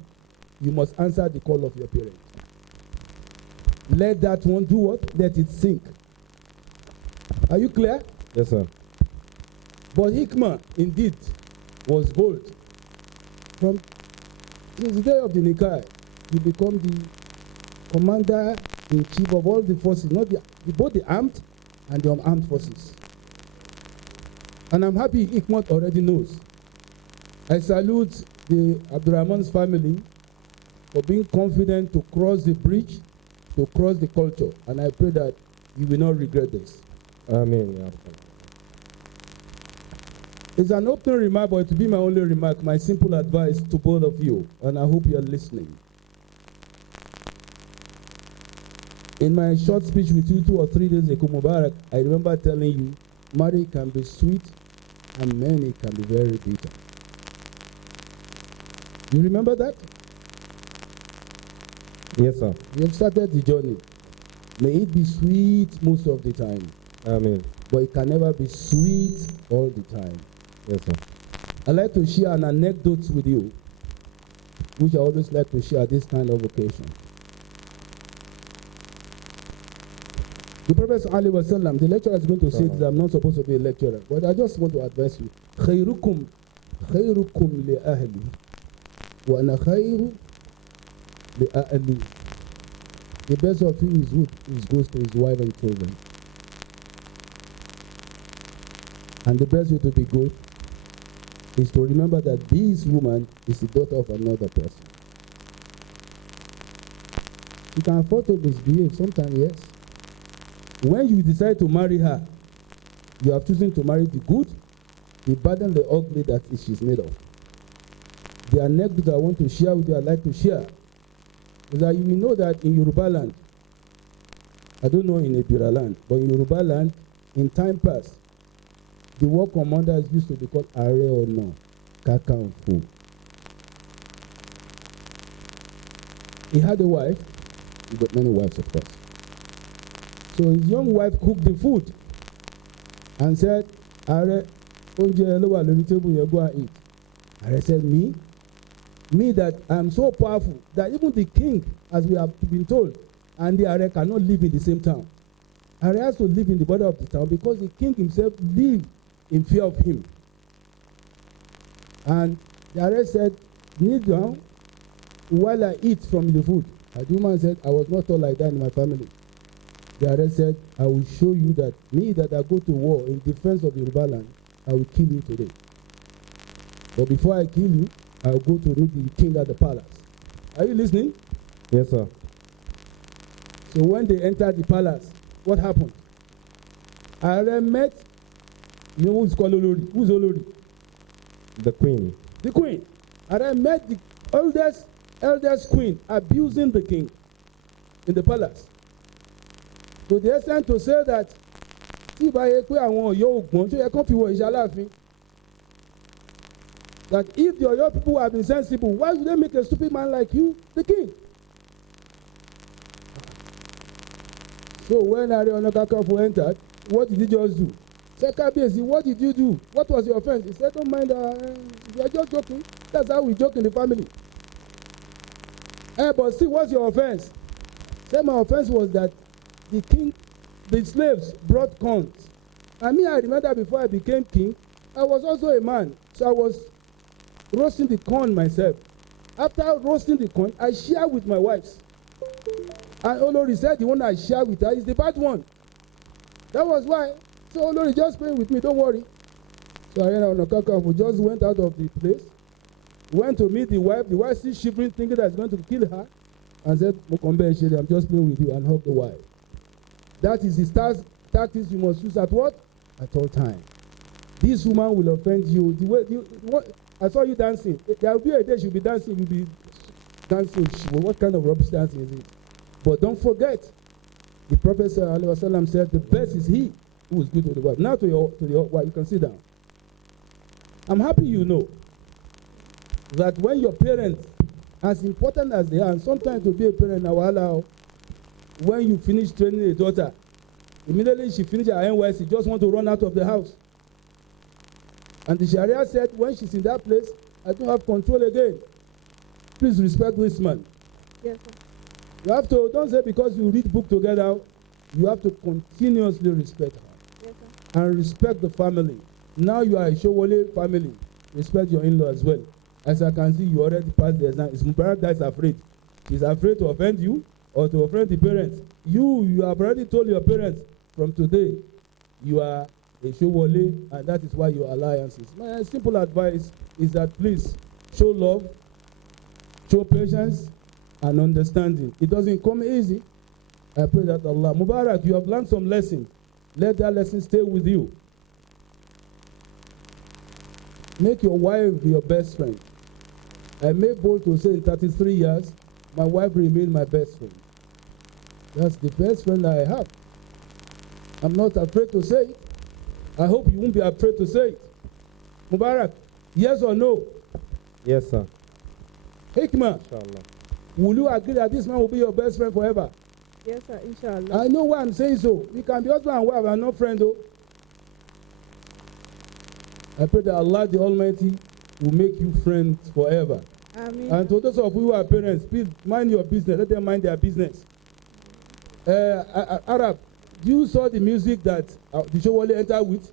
you must answer the call of your parents. Let that one do what? Let it sink. Are you clear? Yes, sir. But Hikmat indeed was bold. From since the day of the Nikah, you become the commander-in-chief of all the forces, not both the armed and the unarmed forces. And I'm happy Hikmat already knows. I salute the Abdulrahman's family for being confident to cross the bridge, to cross the culture, and I pray that you will not regret this. Amen. It's an open remark, but it will be my only remark, my simple advice to both of you, and I hope you are listening. In my short speech with you 2 or 3 days ago, Mubarak, I remember telling you, marriage can be sweet and many can be very bitter. You remember that? Yes, sir. You have started the journey. May it be sweet most of the time. Amen. But it can never be sweet all the time. Yes, sir. I'd like to share an anecdote with you, which I always like to share at this kind of occasion. The Prophet ﷺ, the lecturer is going to say that I'm not supposed to be a lecturer, but I just want to advise you. خيركم لأهلي وأنا خير لأهلي. The best of you is goes to his wife and children. And the best way to be good is to remember that this woman is the daughter of another person. You can afford to misbehave sometimes, yes. When you decide to marry her, you have chosen to marry the good, the bad and the ugly that she's made of. The anecdote I want to share with you, I'd like to share, is that you will know that in Yoruba land, I don't know in Ebira land, but in Yoruba land, in time past, the war commanders used to be called Are Ono Kakanfo. He had a wife, he got many wives of course. So his young wife cooked the food and said, Are Onje Elowa Lori table, you go and eat. Are said, Me that I'm so powerful that even the king, as we have been told, and the Are cannot live in the same town. Are has to live in the border of the town because the king himself lived in fear of him. And the Are said, Kneel down while I eat from the food. And the woman said, I was not taught like that in my family. The Are said, I will show you that me that I go to war in defense of Yoruba land, I will kill you today. But before I kill you, I will go to meet the king at the palace. Are you listening? Yes, sir. So when they entered the palace, what happened? Are met, you know who's called Olori? Who's Olori? The queen. The queen. Are met the eldest queen abusing the king in the palace. To the extent to say that tí ìbá yẹ pé àwọn Ọ̀yọ́ ògbọ́n tó yẹ kán fi wọ ìṣaláàfin, that if the Ọ̀yọ́ people have been sensible, why would they make a stupid man like you the king? So when Are Ona Kakanfo entered, what did he just do? Said, Kabiyesi, what did you do? What was your offense? He said, don't mind, you are just joking. That's how we joke in the family. But see, what's your offense? Said, my offense was that the king, the slaves brought corn. And me, I remember before I became king, I was also a man. So I was roasting the corn myself. After roasting the corn, I share with my wives. And Olori said the one I share with her is the bad one. That was why. So Olori, just pray with me, don't worry. So Are Ona Kakanfo just went out of the place, went to meet the wife still shivering, thinking that it's going to kill her, and said, Mokombe Eshele, I'm just playing with you, and hugged the wife. That is the tactics you must use at what? At all times. This woman will offend you. I saw you dancing. There will be a day she'll be dancing, you'll be dancing. What kind of rubbish dancing is it? But don't forget, the Prophet ﷺ said, the best is he who is good to the wife. Now to your wife, you can sit down. I'm happy you know that when your parents, as important as they are, and sometimes to be a parent, now allow, when you finish training a daughter, immediately she finishes her NYC, she just want to run out of the house. And the Sharia said, when she's in that place, I don't have control again. Please respect this man. Yes, sir. You have to, don't say because you read book together, you have to continuously respect her. Yes, sir. And respect the family. Now you are a Showole family. Respect your in-law as well. As I can see, you already passed the exam. It's Mubarak that is afraid. He's afraid to offend you or to offend the parents. You have already told your parents from today, you are a Showole, and that is why your alliances. My simple advice is that please show love, show patience, and understanding. It doesn't come easy. I pray that Allah, Mubarak, you have learned some lessons. Let that lesson stay with you. Make your wife your best friend. I make bold to say in 33 years, my wife remained my best friend. That's the best friend I have. I'm not afraid to say it. I hope you won't be afraid to say it. Mubarak, yes or no? Yes, sir. Hikmat, Inshallah. will you agree that this man will be your best friend forever? Yes, sir, inshallah. I know why I'm saying so. We can be husband and wife and not friends, though. I pray that Allah the Almighty will make you friends forever. Amen. And to those of you who are parents, please mind your business. Let them mind their business. Arab, do you saw the music that the Showole entered with?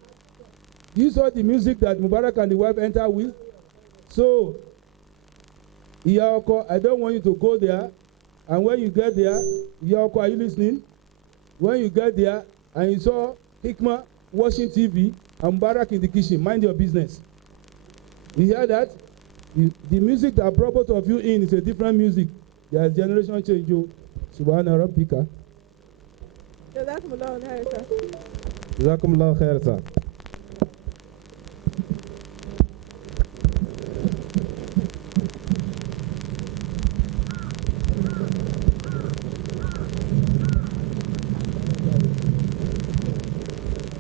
Do you saw the music that Mubarak and the wife entered with? So, Iyako, I don't want you to go there. And when you get there, Iyako, are you listening? When you get there and you saw Hikmat watching TV and Mubarak in the kitchen, mind your business. You hear that? The music that brought both of you in is a different music. There is generation change. Subhana Rabbika. Jazakumullahu khair, sir. Jazakumullah khair, sir.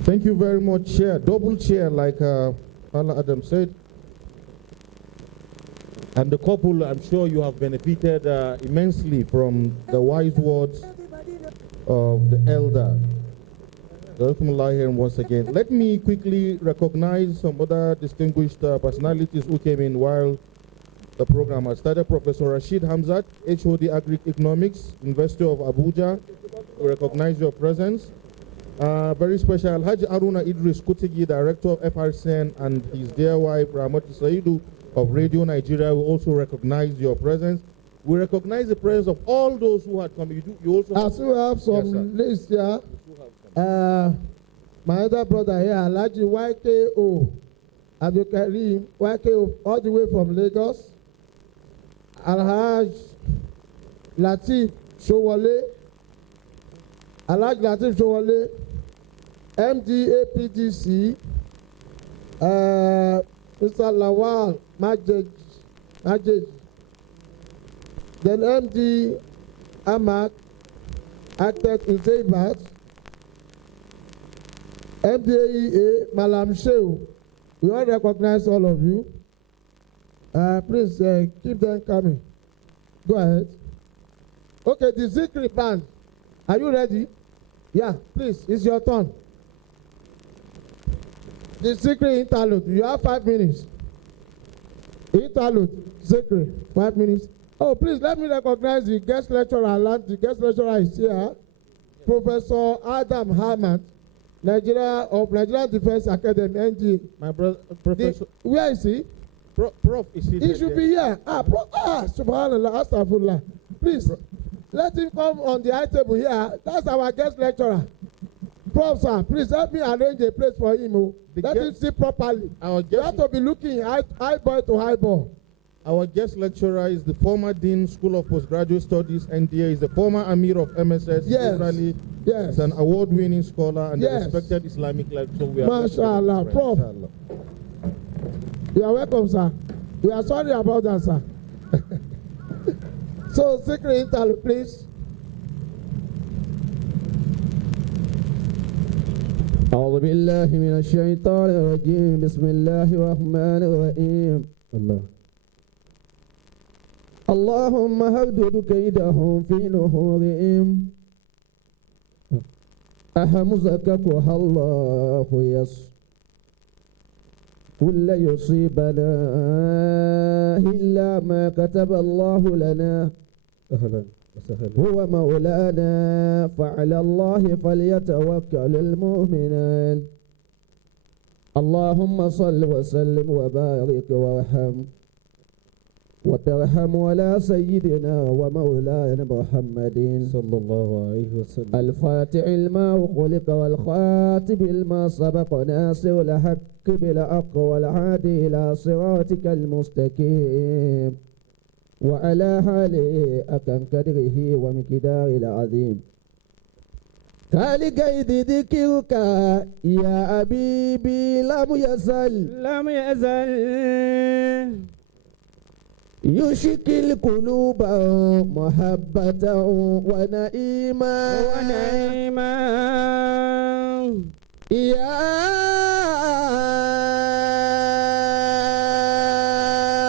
Thank you very much, Chair. Double chair, like Allah Adam said. And the couple, I'm sure you have benefited immensely from the wise words of the elder. Jazakumullah here once again. Let me quickly recognize some other distinguished personalities who came in while the program has started. Professor Rashid Hamzat, HOD Agri-Economics, University of Abuja. We recognize your presence. Very special, Haji Aruna Idris Kutigi, Director of FRCN, and his dear wife, Ramati Saidu of Radio Nigeria, will also recognize your presence. We recognize the presence of all those who had come. You also As we have some list here, my other brother here, Alhaji YKO, Abdul Karim, YKO, all the way from Lagos. Alhaj Latif Showole, Alhaj Latif Showole, MDAPDC, Mr. Lawal Majej, then MD Amak, Architect Uzaibat, MDAEA Malam Shehu. We all recognize all of you. Please keep them coming. Go ahead. Okay, the Zikri band. Are you ready? Yeah, please, it's your turn. The Zikri interlude. You have 5 minutes. Interlude, Zikri, 5 minutes. Oh, please let me recognize the guest lecturer. The guest lecturer is here. Professor Adam Hikmat, Nigerian Defense Academy, NDA. My brother, Professor. Where is he? Prof, is he? He should be here. Subhanallah, astaghfirullah. Please, let him come on the high table here. That's our guest lecturer. Prof, sir, please help me arrange a place for him. Let him sit properly. You have to be looking high boy to high ball. Our guest lecturer is the former Dean, School of Postgraduate Studies, NDA, is the former Amir of MSS. Yes. Israeli. Yes. He's an award-winning scholar and Yes. a respected Islamic lecturer. We are MashaAllah, Prof. Inshallah. You are welcome, sir. We are sorry about that, sir. So, secret interlude, please. أعوذ بالله من الشيطان الرجيم بسم الله الرحمن الرحيم الله اللهم هدد كيدهم في نحورهم أحمزكك الله يس كل يصيبنا إلا ما كتب الله لنا أهلا وسهلا. هو مولانا فعلى الله فليتوكل المؤمنون اللهم صل وسلم وبارك وارحم وترحم على سيدنا ومولانا محمد صلى الله عليه وسلم. الفاتح لما خلق والخاتم لما سبق ناصر الحق بالحق والهادي إلى صراطك المستقيم وعلى حاله أكن قدره ومقداره العظيم كالقيد ذكرك يا حبيبي لم يزل لم يزل يشكي القلوب محبة ونعيما ونعيما يا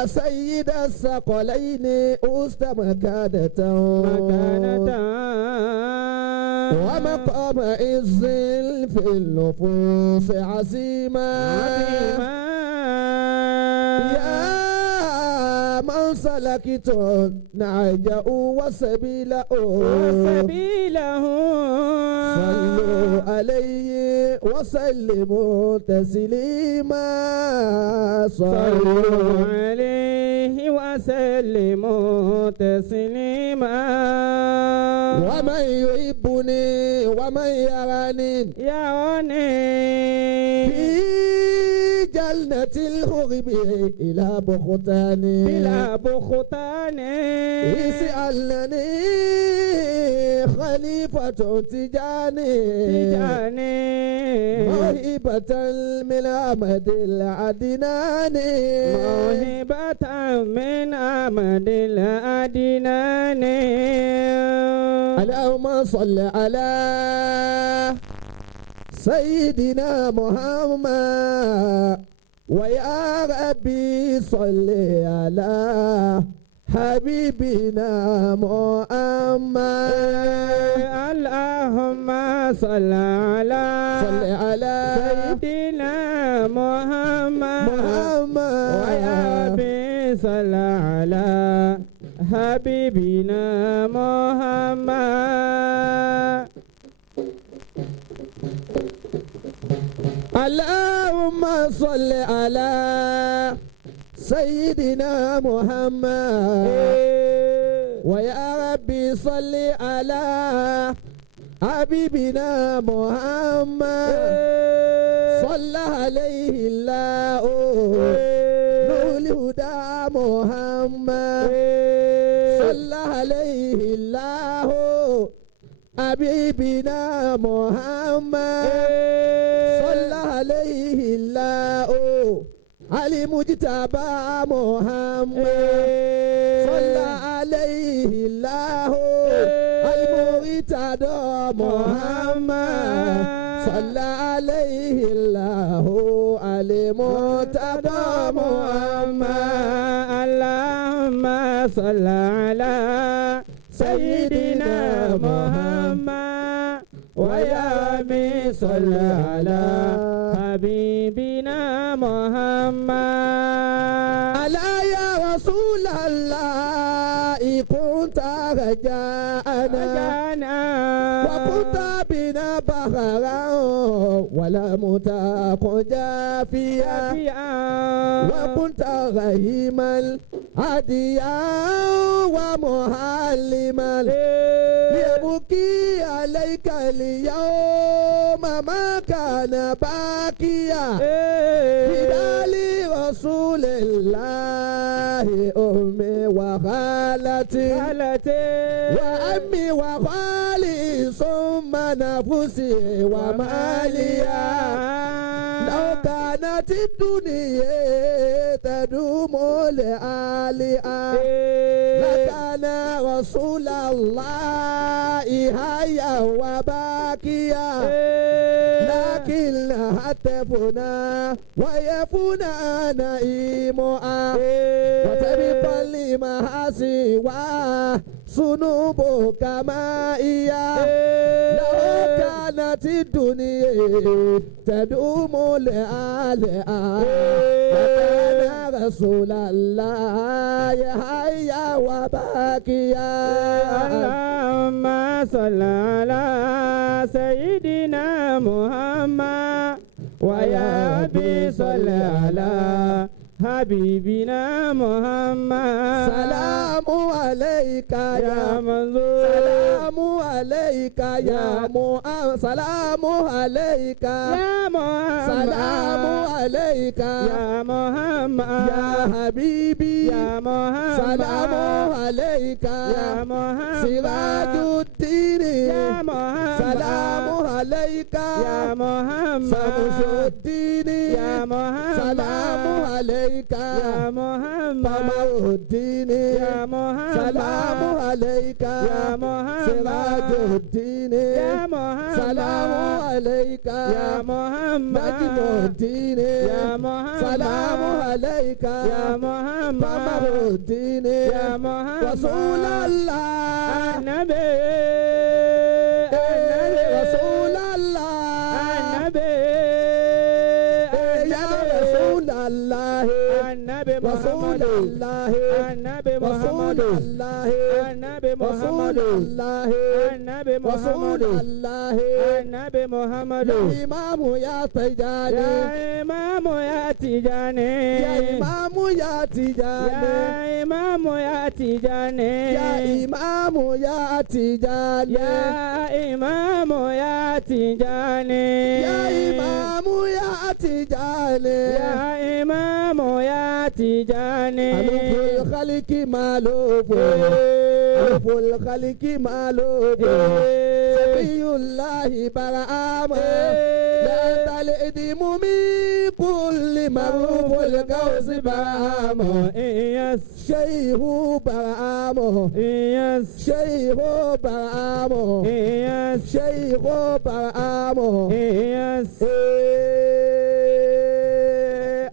سيد الثقلين أست مكانة ومقام عز في النفوس عزيما يا من سلكت نعجه وسبيله صلوا عليه وسلموا تسليما صلوا عليه وسلموا تسليما ومن يحبني ومن يراني في جنة الغرب إلى بختاني يسألني خليفة تجاني موهبة من أحمد العدناني اللهم صل على سيدنا محمد ويا ربي صل على حبيبنا محمد اللهم صل على سيدنا محمد ويا ربي صل على حبيبنا محمد اللهم صل على سيدنا محمد ويا ربي صل على حبيبنا محمد صلى عليه الله نور الهدى محمد صلى عليه الله حبيبنا محمد صلى عليه الله علي مجتبى محمد صلى عليه الله المرتضى محمد صلى عليه الله المرتضى محمد اللهم صل على سيدنا محمد ويا ربي صل على حبيبنا محمد ألا يا رسول الله كنت رجاءنا وكنت بنا بخرا ولم تكن جافيا وكنت رحيما هاديا ومعلما ليبكي عليك اليوم ما كان باكيا بدالي رسول الله أمي وخالتي وأمي وخالي ثم نفسي وماليا لو كانت الدنيا تدوم لآلئا لكان رسول الله حيا وباكيا لكن هتفنا ويفنا نئيمها وتبقى لمحاسي وسنوب كمائيا لو كانت الدنيا تدوم لآلئا لكان رسول الله حيا وباكيا اللهم صل على سيدنا محمد ويا ربي صل على حبيبنا محمد سلام عليك يا منظور سلام عليك يا محمد سلام عليك يا محمد سلام عليك يا محمد يا حبيبي يا محمد سلام عليك يا محمد سراج الدين يا محمد سلام عليك يا محمد شمس الدين يا محمد سلام عليك يا محمد قمر الدين يا محمد سلام عليك يا محمد سراج الدين يا محمد سلام عليك يا محمد نجم الدين يا محمد سلام عليك يا محمد قمر الدين يا محمد رسول الله النبي رسول الله النبي يا رسول الله النبي رسول محمد الله النبي رسول محمد الله النبي رسول محمد الله النبي رسول محمد الله النبي محمد يا إمام يا تجاني يا إمام يا تجاني يا إمام يا تجاني يا إمام يا تجاني يا إمام يا تجاني يا إمام يا تجاني يا إمام يا تجاني يا إمام يا تجاني ألف الخلق مالوف ألف الخلق مالوف سبي الله برآم لا تلئدم من كل معروف القوس برآم يس شيخ برآم يس شيخ برآم يس شيخ برآم يس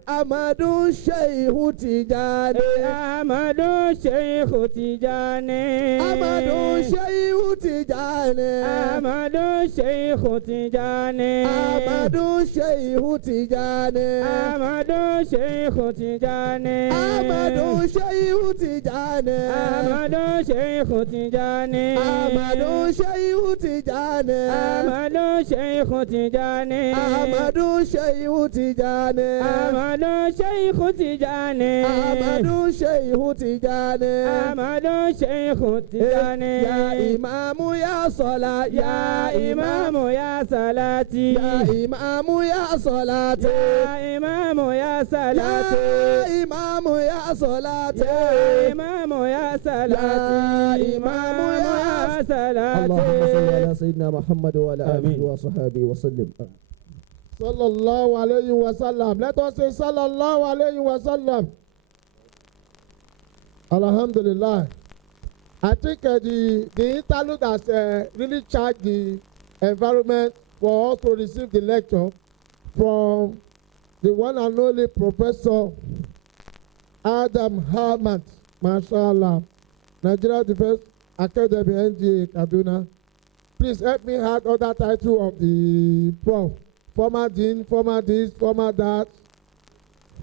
أحمد الشيخ تجاني أحمد الشيخ تجاني أحمد الشيخ تجاني أحمد الشيخ تجاني أحمد الشيخ تجاني أحمد الشيخ تجاني أحمد الشيخ تجاني أحمد الشيخ تجاني أحمد الشيخ تجاني أحمد الشيخ تجاني أحمد الشيخ تجاني أحمد الشيخ تجاني أحمد الشيخ تجاني أحمد الشيخ تجاني يا إمام يا صلاة يا إمام يا صلاتي يا إمام يا صلاتي يا إمام يا صلاتي يا إمام يا صلاتي يا إمام يا صلاتي يا إمام يا صلاتي اللهم صل على سيدنا محمد وعلى آله وصحبه وسلم. Sallallahu alayhi wa sallam. Let us say sallallahu alayhi wa sallam. Alhamdulillah. I think the interlude has really charged the environment for us to receive the lecture from the one and only Professor Adam Hikmat, mashallah, Nigeria Defense Academy, NGA, Kaduna. Please help me add other title of the prof. Former dean, former this, former that.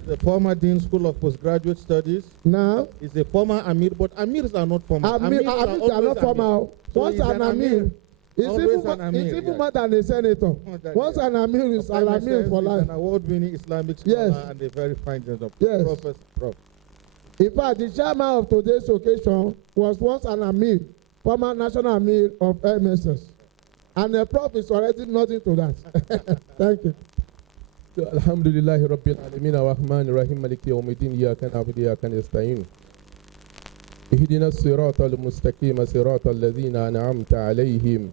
The former dean, School of Postgraduate Studies. Now, Is a former Amir, but Amirs are not formal. Amirs are not always formal. So Once he's an Amir, it's Always even, an Amir, it's even yeah. more than a senator. More than- Once yeah. an Amir is an Prime Amir Minister for is life. an award-winning Islamic scholar Yes. and a very fine gentleman. Yes. Prof. In fact, the chairman of today's occasion was once an Amir, former national Amir of MSS. And the prof is already nothing to that. Thank you. Alhamdulillahi Rabbil Alameen Ar-Rahman Ar-Rahim Maliki Yawmiddin Iyyaka na'budu wa iyyaka nasta'in اهدنا الصراط المستقيم صراط الذين أنعمت عليهم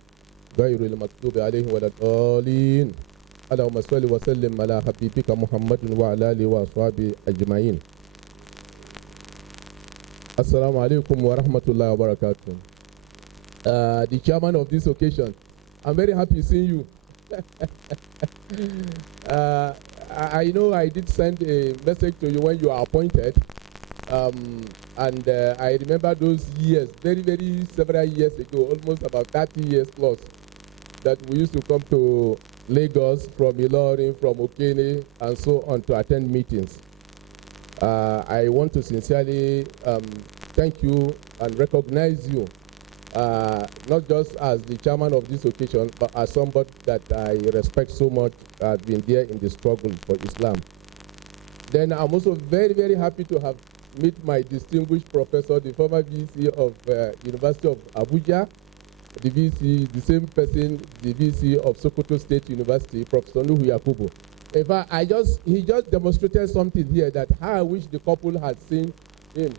غير المغضوب عليهم ولا الضالين اللهم صل وسلم على حبيبك محمد وعلى آله وأصحابه أجمعين. Assalamu alaikum wa rahmatullahi wa barakatuh. The chairman of this occasion, I'm very happy seeing you. I know I did send a message to you when you are appointed, and I remember those years, very several years ago, almost about 30 years plus, that we used to come to Lagos from Ilorin, from Okene, and so on to attend meetings. I want to sincerely thank you and recognize you, not just as the chairman of this occasion, but as somebody that I respect so much, has been there in the struggle for Islam. Then I'm also very happy to have met my distinguished professor, the former VC of University of Abuja, the VC, the same person, the VC of Sokoto State University, Professor Nuhu Yakubu. In fact, he just demonstrated something here that how I wish the couple had seen him.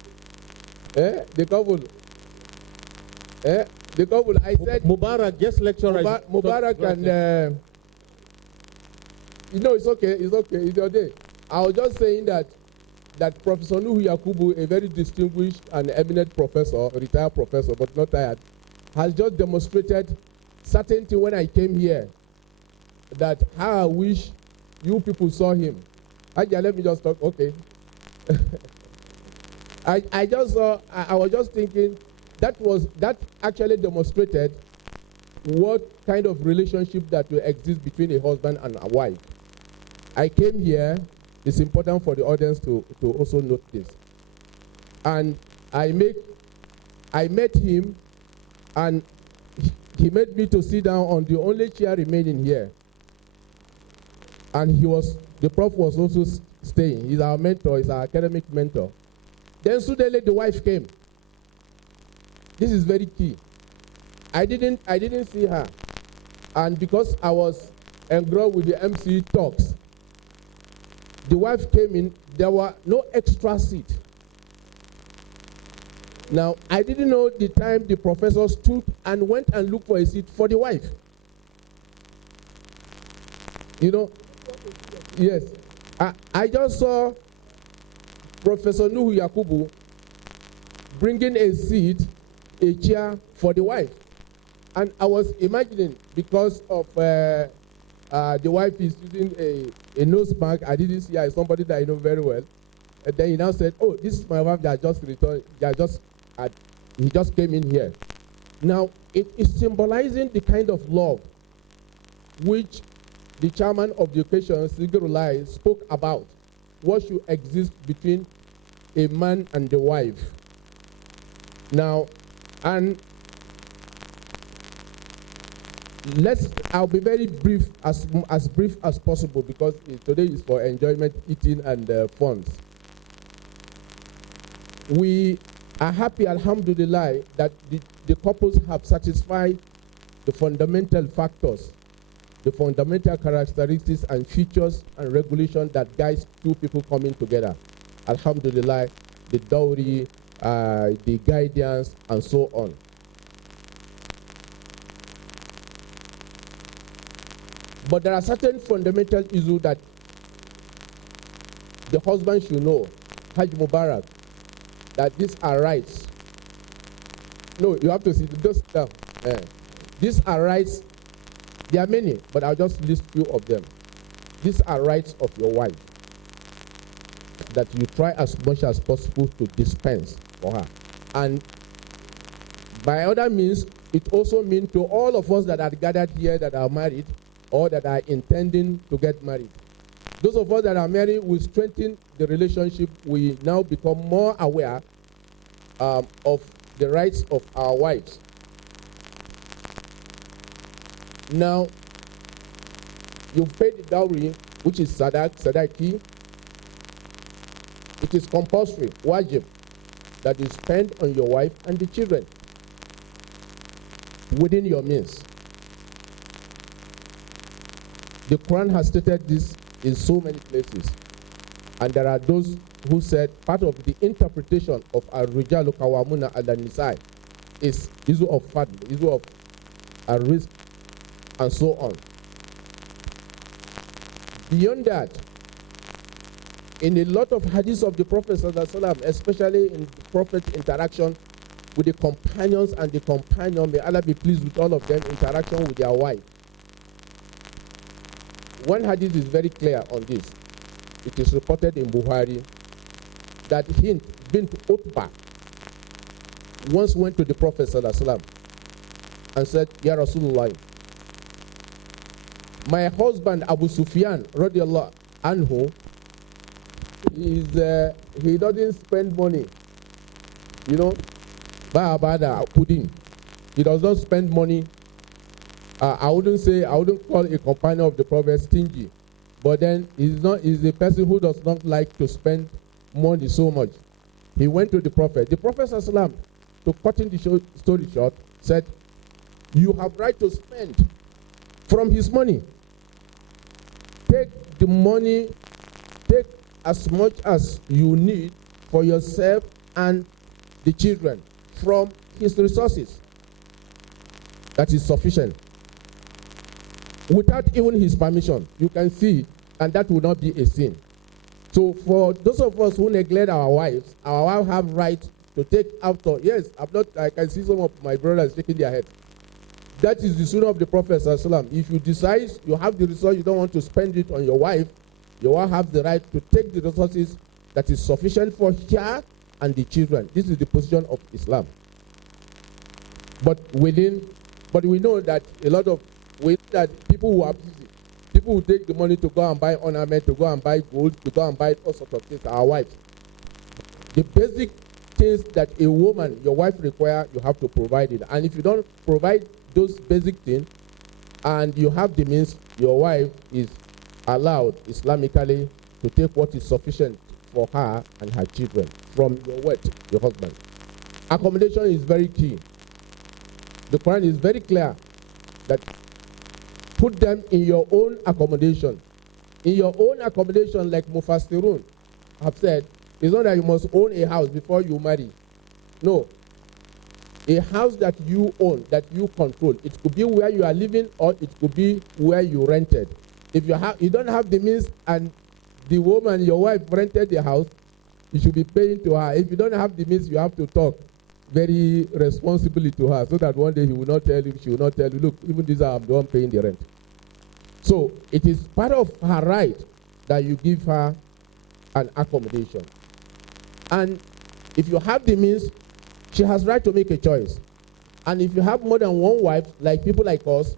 The couple. The couple. I said Mubarak, just lecture. Mubarak and it's okay. It's your day. I was just saying that Professor Nuhu Yakubu, a very distinguished and eminent professor, retired professor, but not tired, has just demonstrated certainty when I came here that how I wish you people saw him. Let me just talk. Okay. I was just thinking that actually demonstrated what kind of relationship that will exist between a husband and a wife. I came here. It's important for the audience to also note this. And I met him, and he made me to sit down on the only chair remaining here. And the prof was also staying. He's our mentor, he's our academic mentor. Then suddenly the wife came. This is very key. I didn't see her. And because I was engrossed with the MC talks, the wife came in, there were no extra seat. Now, I didn't know the time the professor stood and went and looked for a seat for the wife. Yes. I just saw Professor Nuhu Yakubu bringing a chair for the wife. And I was imagining, because of the wife is using a nose mark, I didn't see her as somebody that I know very well. And then he now said, oh, this is my wife that just returned, he just came in here. Now, it is symbolizing the kind of love which the chairman of the occasion, Sigurulai, spoke about. What should exist between a man and the wife. Now, and I'll be very brief, as brief as possible, because today is for enjoyment, eating, and fun. We are happy, alhamdulillah, that the couples have satisfied the fundamental factors, the fundamental characteristics and features and regulations that guides two people coming together. Alhamdulillah, the dowry, the guidance, and so on. But there are certain fundamental issues that the husband should know, Hajj Mubarak, that these are rights. No, you have to see just down. These are rights. There are many, but I'll just list few of them. These are rights of your wife that you try as much as possible to dispense for her. And by other means, it also means to all of us that are gathered here that are married or that are intending to get married. Those of us that are married will strengthen the relationship. We now become more aware of the rights of our wives. Now, you pay the dowry, which is sadaki. It is compulsory, wajib, that you spend on your wife and the children within your means. The Quran has stated this in so many places. And there are those who said part of the interpretation of Ar-Rijalu Qawwamuna 'ala Nisaa is issue of fadl, issue of risk, and so on. Beyond that, in a lot of hadiths of the Prophet ﷺ, especially in the Prophet's interaction with the companions and the companion, may Allah be pleased with all of them, interaction with their wife. One hadith is very clear on this. It is reported in Bukhari that Hind bint Utbah once went to the Prophet ﷺ and said, Ya Rasulullah, my husband Abu Sufyan radiallahu anhu, he doesn't spend money, bada pudding. He does not spend money. I wouldn't call a companion of the Prophet stingy, but then he's a person who does not like to spend money so much. He went to the Prophet. The Prophet ﷺ, to cutting the story short, said, you have right to spend from his money. Take the money, take as much as you need for yourself and the children from his resources. That is sufficient. Without even his permission, you can see, and that would not be a sin. So for those of us who neglect our wives have right to take after. Yes, I can see some of my brothers shaking their head. That is the sunnah of the Prophet ﷺ. If you decide you have the resource, you don't want to spend it on your wife, you will have the right to take the resources that is sufficient for her and the children. This is the position of Islam. But we know that people who are busy, people who take the money to go and buy ornament, to go and buy gold, to go and buy all sorts of things, our wives. The basic things that a woman, your wife require, you have to provide it. And if you don't provide those basic things, and you have the means, your wife is allowed Islamically to take what is sufficient for her and her children from your husband. Accommodation is very key. The Quran is very clear that put them in your own accommodation. In your own accommodation, like Mufassirun have said, it's not that you must own a house before you marry. No. A house that you own, that you control. It could be where you are living, or it could be where you rented. If you don't have the means and the woman, your wife, rented the house, you should be paying to her. If you don't have the means, you have to talk very responsibly to her, so that one day she will not tell you, look, even this I'm the one paying the rent. So it is part of her right that you give her an accommodation. And if you have the means, she has right to make a choice. And if you have more than one wife, like people like us,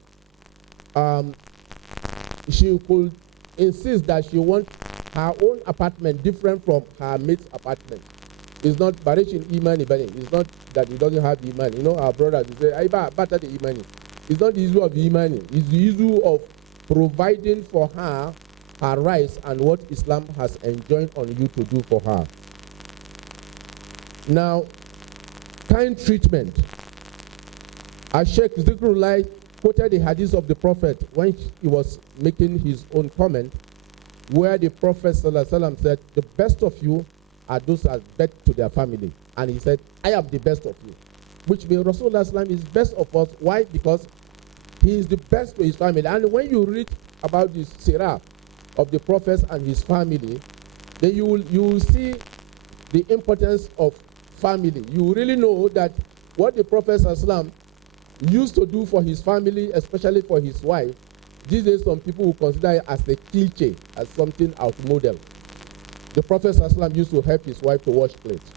she could insist that she wants her own apartment different from her mate's apartment. It's not Barishin Imani Bani. It's not that he doesn't have Imani. You know, our brothers say, I better the Imani. It's not the issue of Imani. It's the issue of providing for her her rights and what Islam has enjoined on you to do for her. Now, kind treatment. As Sheikh Zikrullah quoted the hadith of the Prophet when he was making his own comment, where the Prophet ﷺ said, the best of you are those that are best to their family. And he said, I am the best of you. Which means Rasulullah ﷺ is best of us. Why? Because he is the best to his family. And when you read about the sirah of the Prophet and his family, then you will see the importance of family. You really know that what the Prophet ﷺ used to do for his family, especially for his wife, these days some people will consider it as a cliche, as something outmodel. The Prophet ﷺ used to help his wife to wash plates.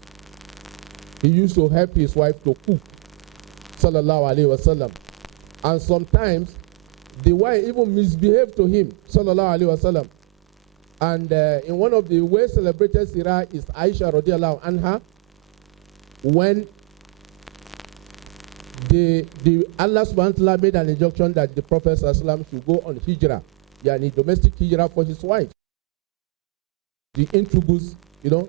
He used to help his wife to cook, sallallahu alaihi wasallam. And sometimes the wife even misbehaved to him, sallallahu alaihi wasallam. And in one of the well celebrated sirah is Aisha radiallahu anha, when Allah subhanahu wa ta'ala made an injunction that the Prophet ﷺ should go on hijrah, yani domestic hijrah for his wife. The intrigues, you know.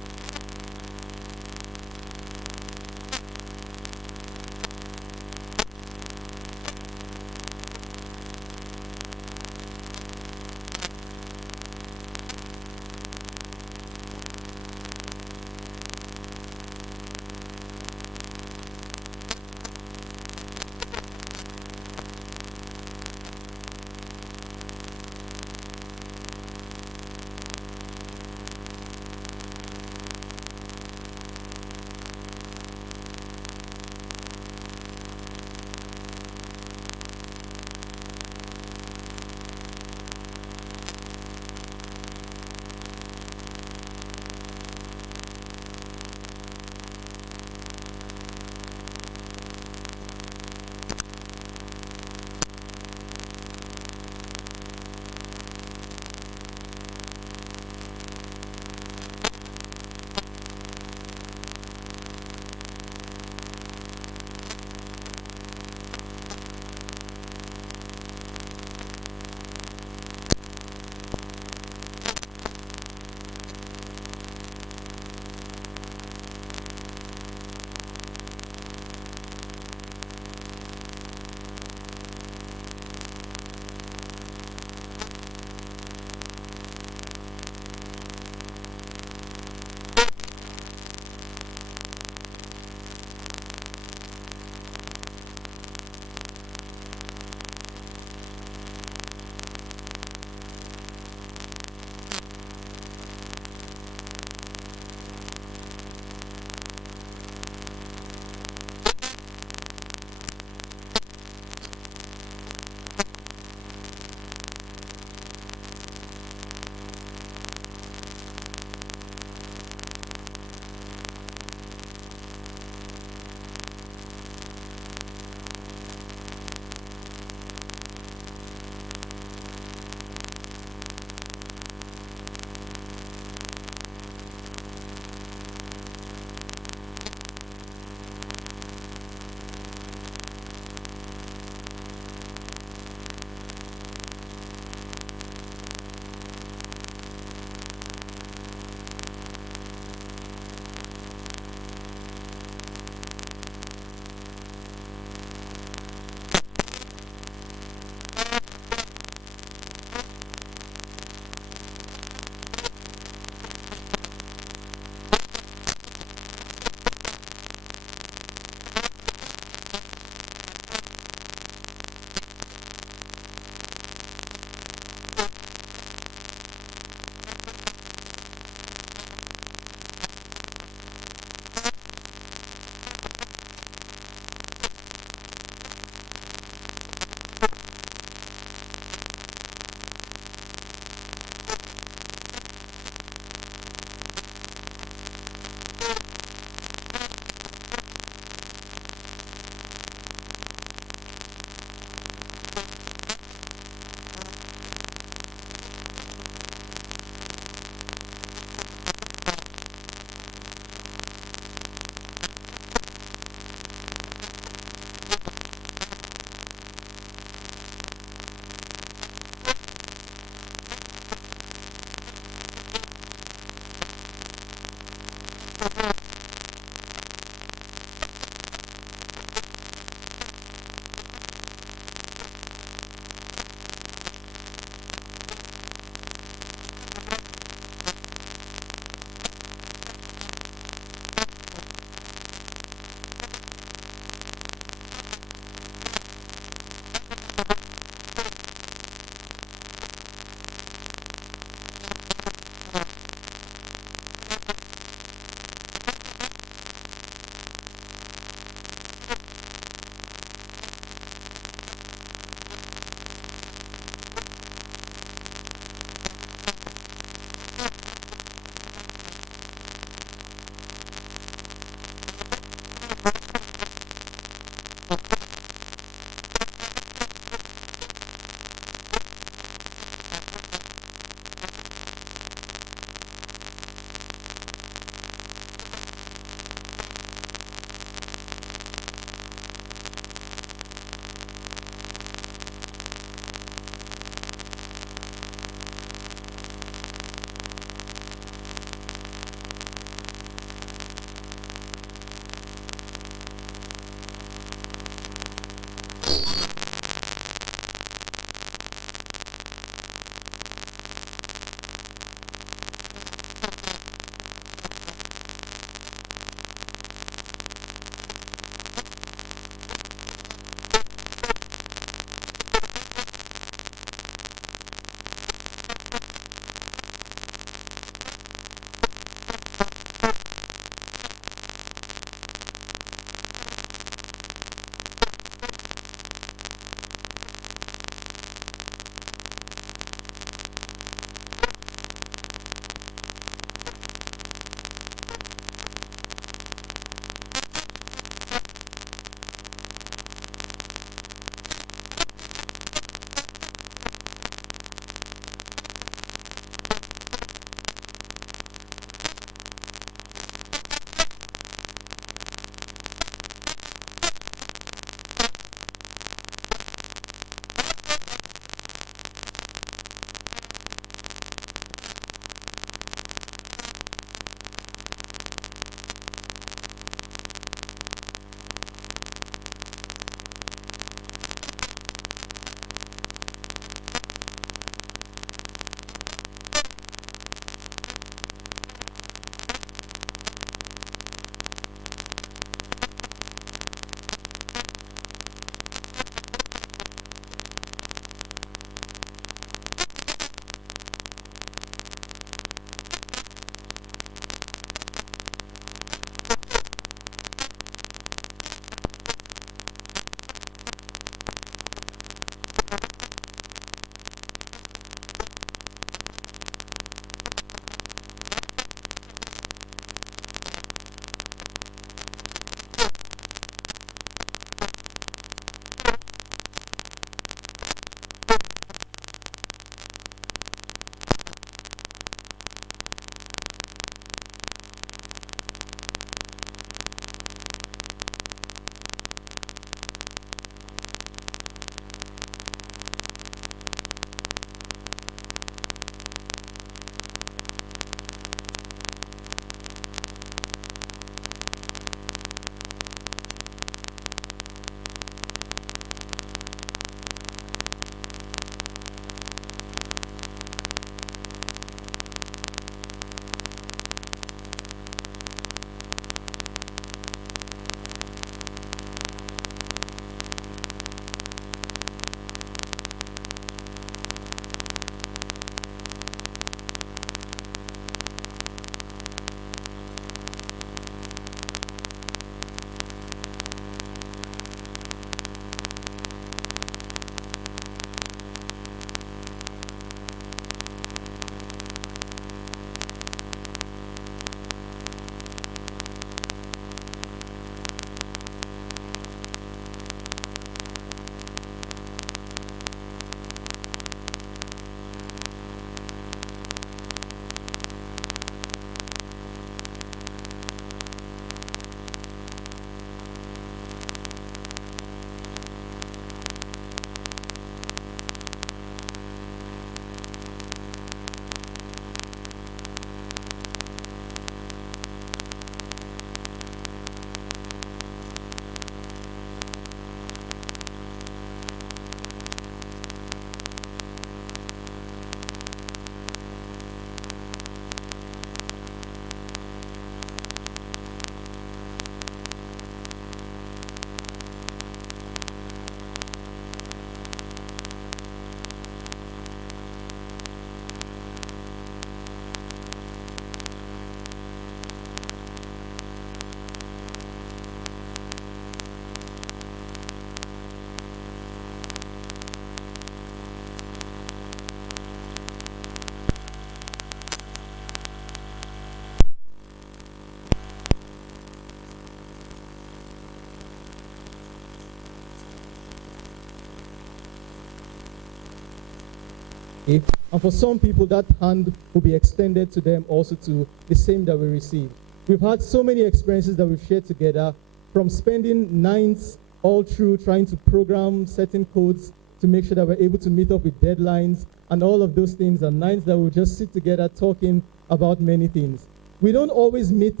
Okay? And for some people, that hand will be extended to them also to the same that we receive. We've had so many experiences that we've shared together, from spending nights all through trying to program certain codes to make sure that we're able to meet up with deadlines and all of those things, and nights that we'll just sit together talking about many things. We don't always meet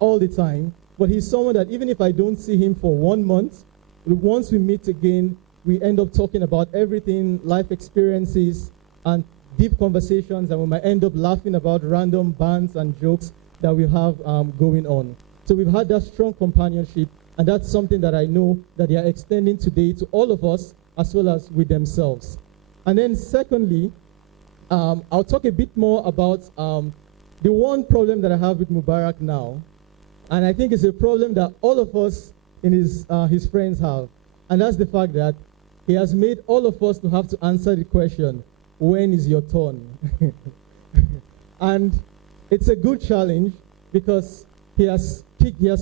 all the time, but he's someone that even if I don't see him for 1 month, once we meet again, we end up talking about everything, life experiences, and deep conversations, and we might end up laughing about random bands and jokes that we have going on. So we've had that strong companionship, and that's something that I know that they are extending today to all of us as well as with themselves. And then secondly, I'll talk a bit more about the one problem that I have with Mubaraq now, and I think it's a problem that all of us in his friends have, and that's the fact that he has made all of us to have to answer the question, when is your turn? And it's a good challenge because he has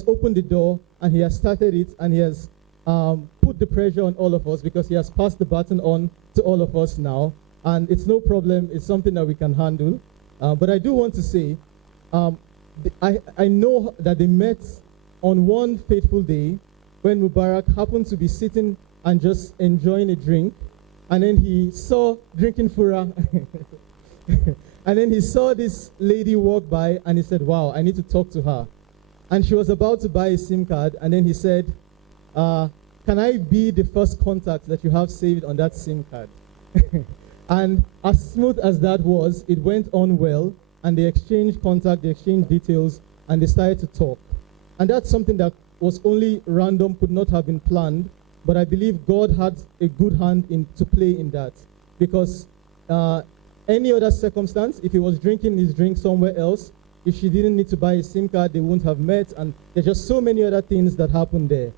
opened the door and he has started it, and he has put the pressure on all of us because he has passed the baton on to all of us now, and it's no problem. It's something that we can handle. But I do want to say, I know that they met on one fateful day when Mubaraq happened to be sitting and just enjoying a drink, and then he saw drinking fura, and then he saw this lady walk by, and he said, wow, I need to talk to her. And she was about to buy a SIM card, and then he said, can I be the first contact that you have saved on that SIM card? And as smooth as that was, it went on well, and they exchanged contact, they exchanged details, and they started to talk. And that's something that was only random, could not have been planned, but I believe God had a good hand to play in that. Because any other circumstance, if he was drinking his drink somewhere else, if she didn't need to buy a SIM card, they wouldn't have met, and there's just so many other things that happened there.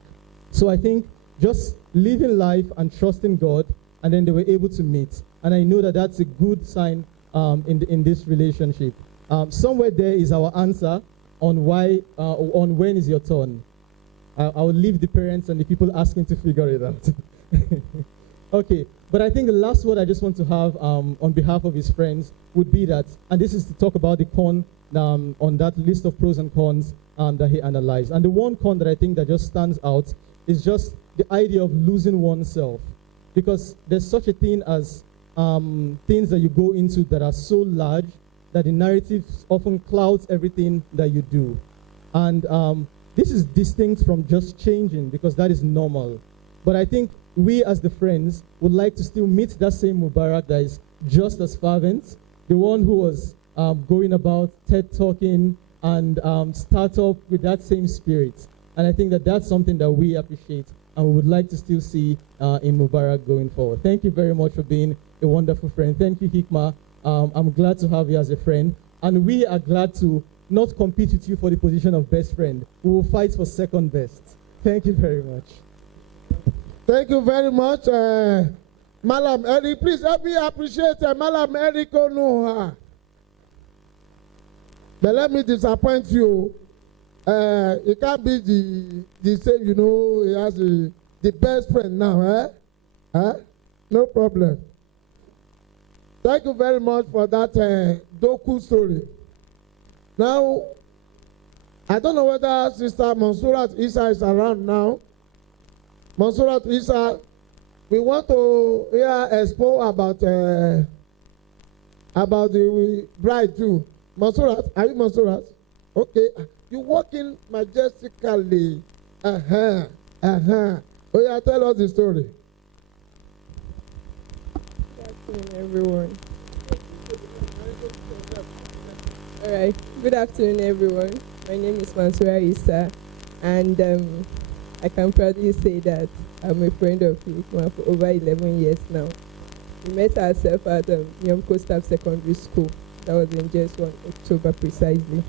So I think just living life and trusting God, and then they were able to meet. And I know that that's a good sign in this relationship. Somewhere there is our answer on on when is your turn. I will leave the parents and the people asking to figure it out. Okay, but I think the last word I just want to have on behalf of his friends would be that, and this is to talk about the con on that list of pros and cons that he analyzed. And the one con that I think that just stands out is just the idea of losing oneself. Because there's such a thing as things that you go into that are so large that the narrative often clouds everything that you do. And this is distinct from just changing, because that is normal. But I think we as the friends would like to still meet that same Mubaraq that is just as fervent, the one who was going about TED talking and startup with that same spirit. And I think that that's something that we appreciate and we would like to still see in Mubaraq going forward. Thank you very much for being a wonderful friend. Thank you, Hikmat. I'm glad to have you as a friend. And we are glad to not compete with you for the position of best friend. We will fight for second best. Thank you very much. Thank you very much. Malam Eric, please help me appreciate Malam Eric Onuha. But let me disappoint you. It can't be the same, you know, he has the best friend now, eh? Huh? No problem. Thank you very much for that Doku story. Now, I don't know whether Sister Mansurat Isa is around now. Mansurat Isa, we want to hear expo about the bride too. Mansurat, are you Mansurat? Okay. You walking majestically. Oh yeah, tell us the story. Good afternoon, everyone. All right. Good afternoon, everyone. My name is Mansura Issa, and I can proudly say that I'm a friend of Hikmat for over 11 years now. We met ourselves at Yomko Staff Secondary School. That was in just 1 October precisely.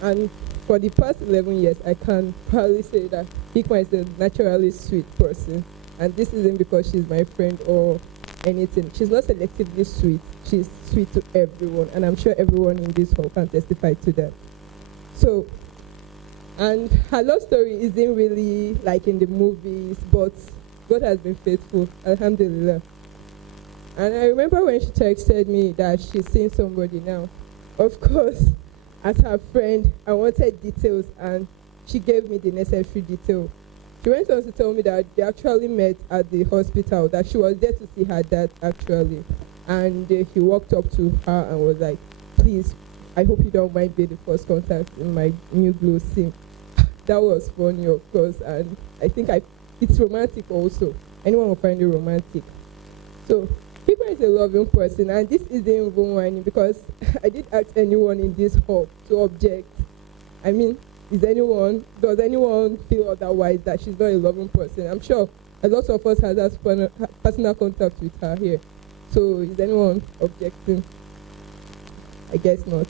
And for the past 11 years, I can proudly say that Hikmat is a naturally sweet person. And this isn't because she's my friend or anything. She's not selectively sweet. She's sweet to everyone. And I'm sure everyone in this hall can testify to that. So, and her love story isn't really like in the movies, but God has been faithful. Alhamdulillah. And I remember when she texted me that she's seeing somebody now. Of course, as her friend, I wanted details, and she gave me the necessary detail. She went on to tell me that they actually met at the hospital, that she was there to see her dad actually. And he walked up to her and was like, please, I hope you don't mind being the first contact in my new glow sim. That was funny, of course, and I think it's romantic also. Anyone will find it romantic. So, Hikmat is a loving person, and this isn't even whining because I did ask anyone in this hall to object. I mean, does anyone feel otherwise, that she's not a loving person? I'm sure a lot of us have that personal contact with her here. So, is anyone objecting? I guess not.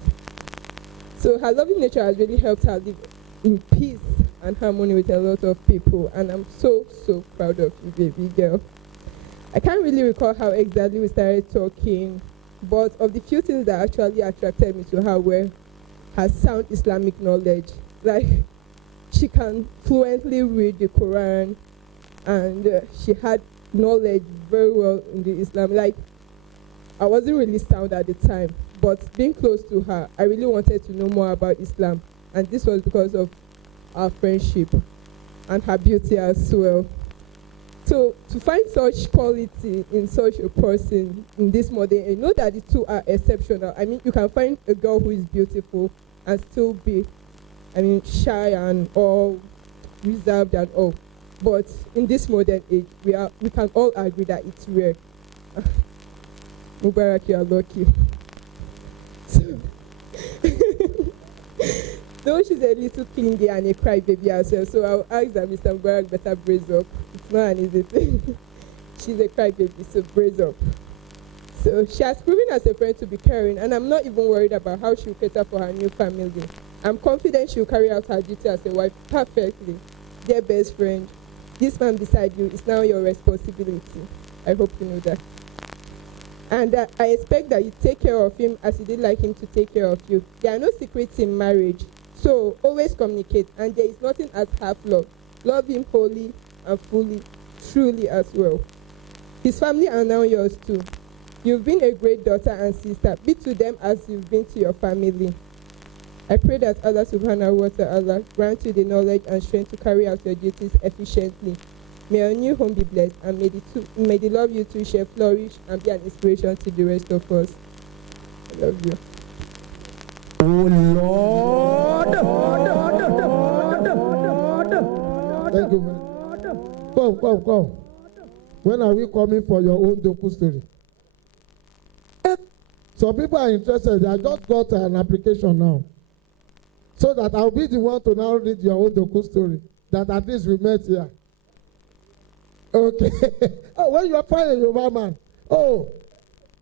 So, her loving nature has really helped her live in peace and harmony with a lot of people, and I'm so proud of you, baby girl. I can't really recall how exactly we started talking, but of the few things that actually attracted me to her were her sound Islamic knowledge. Like, she can fluently read the Quran, and she had knowledge very well in the Islam. Like, I wasn't really sound at the time, but being close to her, I really wanted to know more about Islam, and this was because of our friendship and her beauty as well. So to find such quality in such a person in this modern age, know that the two are exceptional. I mean, you can find a girl who is beautiful and still be, shy and all reserved and all. But in this modern age, we can all agree that it's rare. Mubaraq, you are lucky. So, though she's a little clingy and a crybaby herself, so I'll ask that Mr. Mubaraq better brace up. It's not an easy thing. She's a crybaby, so brace up. So she has proven as a friend to be caring, and I'm not even worried about how she'll cater for her new family. I'm confident she'll carry out her duty as a wife perfectly. Dear best friend, this man beside you is now your responsibility. I hope you know that. And I expect that you take care of him as you did like him to take care of you. There are no secrets in marriage, so always communicate, and there is nothing as half love. Love him wholly and fully, truly as well. His family are now yours too. You've been a great daughter and sister. Be to them as you've been to your family. I pray that Allah subhanahu wa ta'ala grant you the knowledge and strength to carry out your duties efficiently. May your new home be blessed, and may the love you two share flourish and be an inspiration to the rest of us. I love you. Oh Lord! Thank you, man. Come. When are we coming for your own doku story? Some people are interested. I just got an application now, so that I'll be the one to now read your own doku story. That at least we met here. Okay. Oh, when you are finding a Yoruba man. Oh,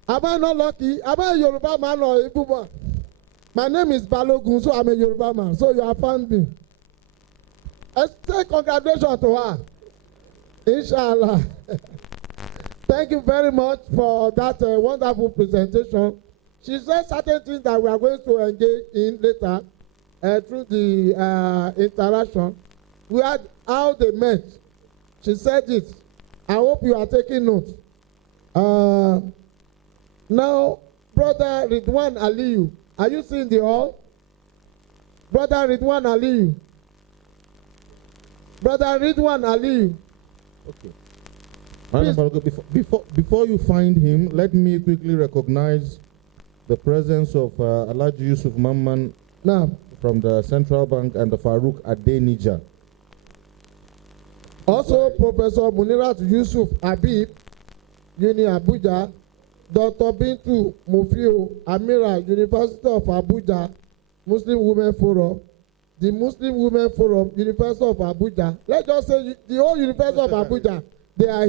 am I not lucky? Am I a Yoruba man or a Igbo man? My name is Balogun, so I'm a Yoruba man. So you have found me. I say congratulations to her. Inshallah. Thank you very much for that wonderful presentation. She said certain things that we are going to engage in later through the interaction. We had how they met. She said it. I hope you are taking note. Now, Brother Ridwan Aliyu, are you seeing the hall? Brother Ridwan Aliyu. Brother Ridwan Aliyu. Okay. Before you find him, let me quickly recognize the presence of Alhaji Yusuf Mamman from the Central Bank and the Farouk Adenija. Also, Professor Munirat Yusuf Habib, Uni Abuja, Dr. Bintu Mufio Amira, University of Abuja, Muslim Women Forum, the Muslim Women Forum, University of Abuja. Let's just say the whole University of Abuja, they are here.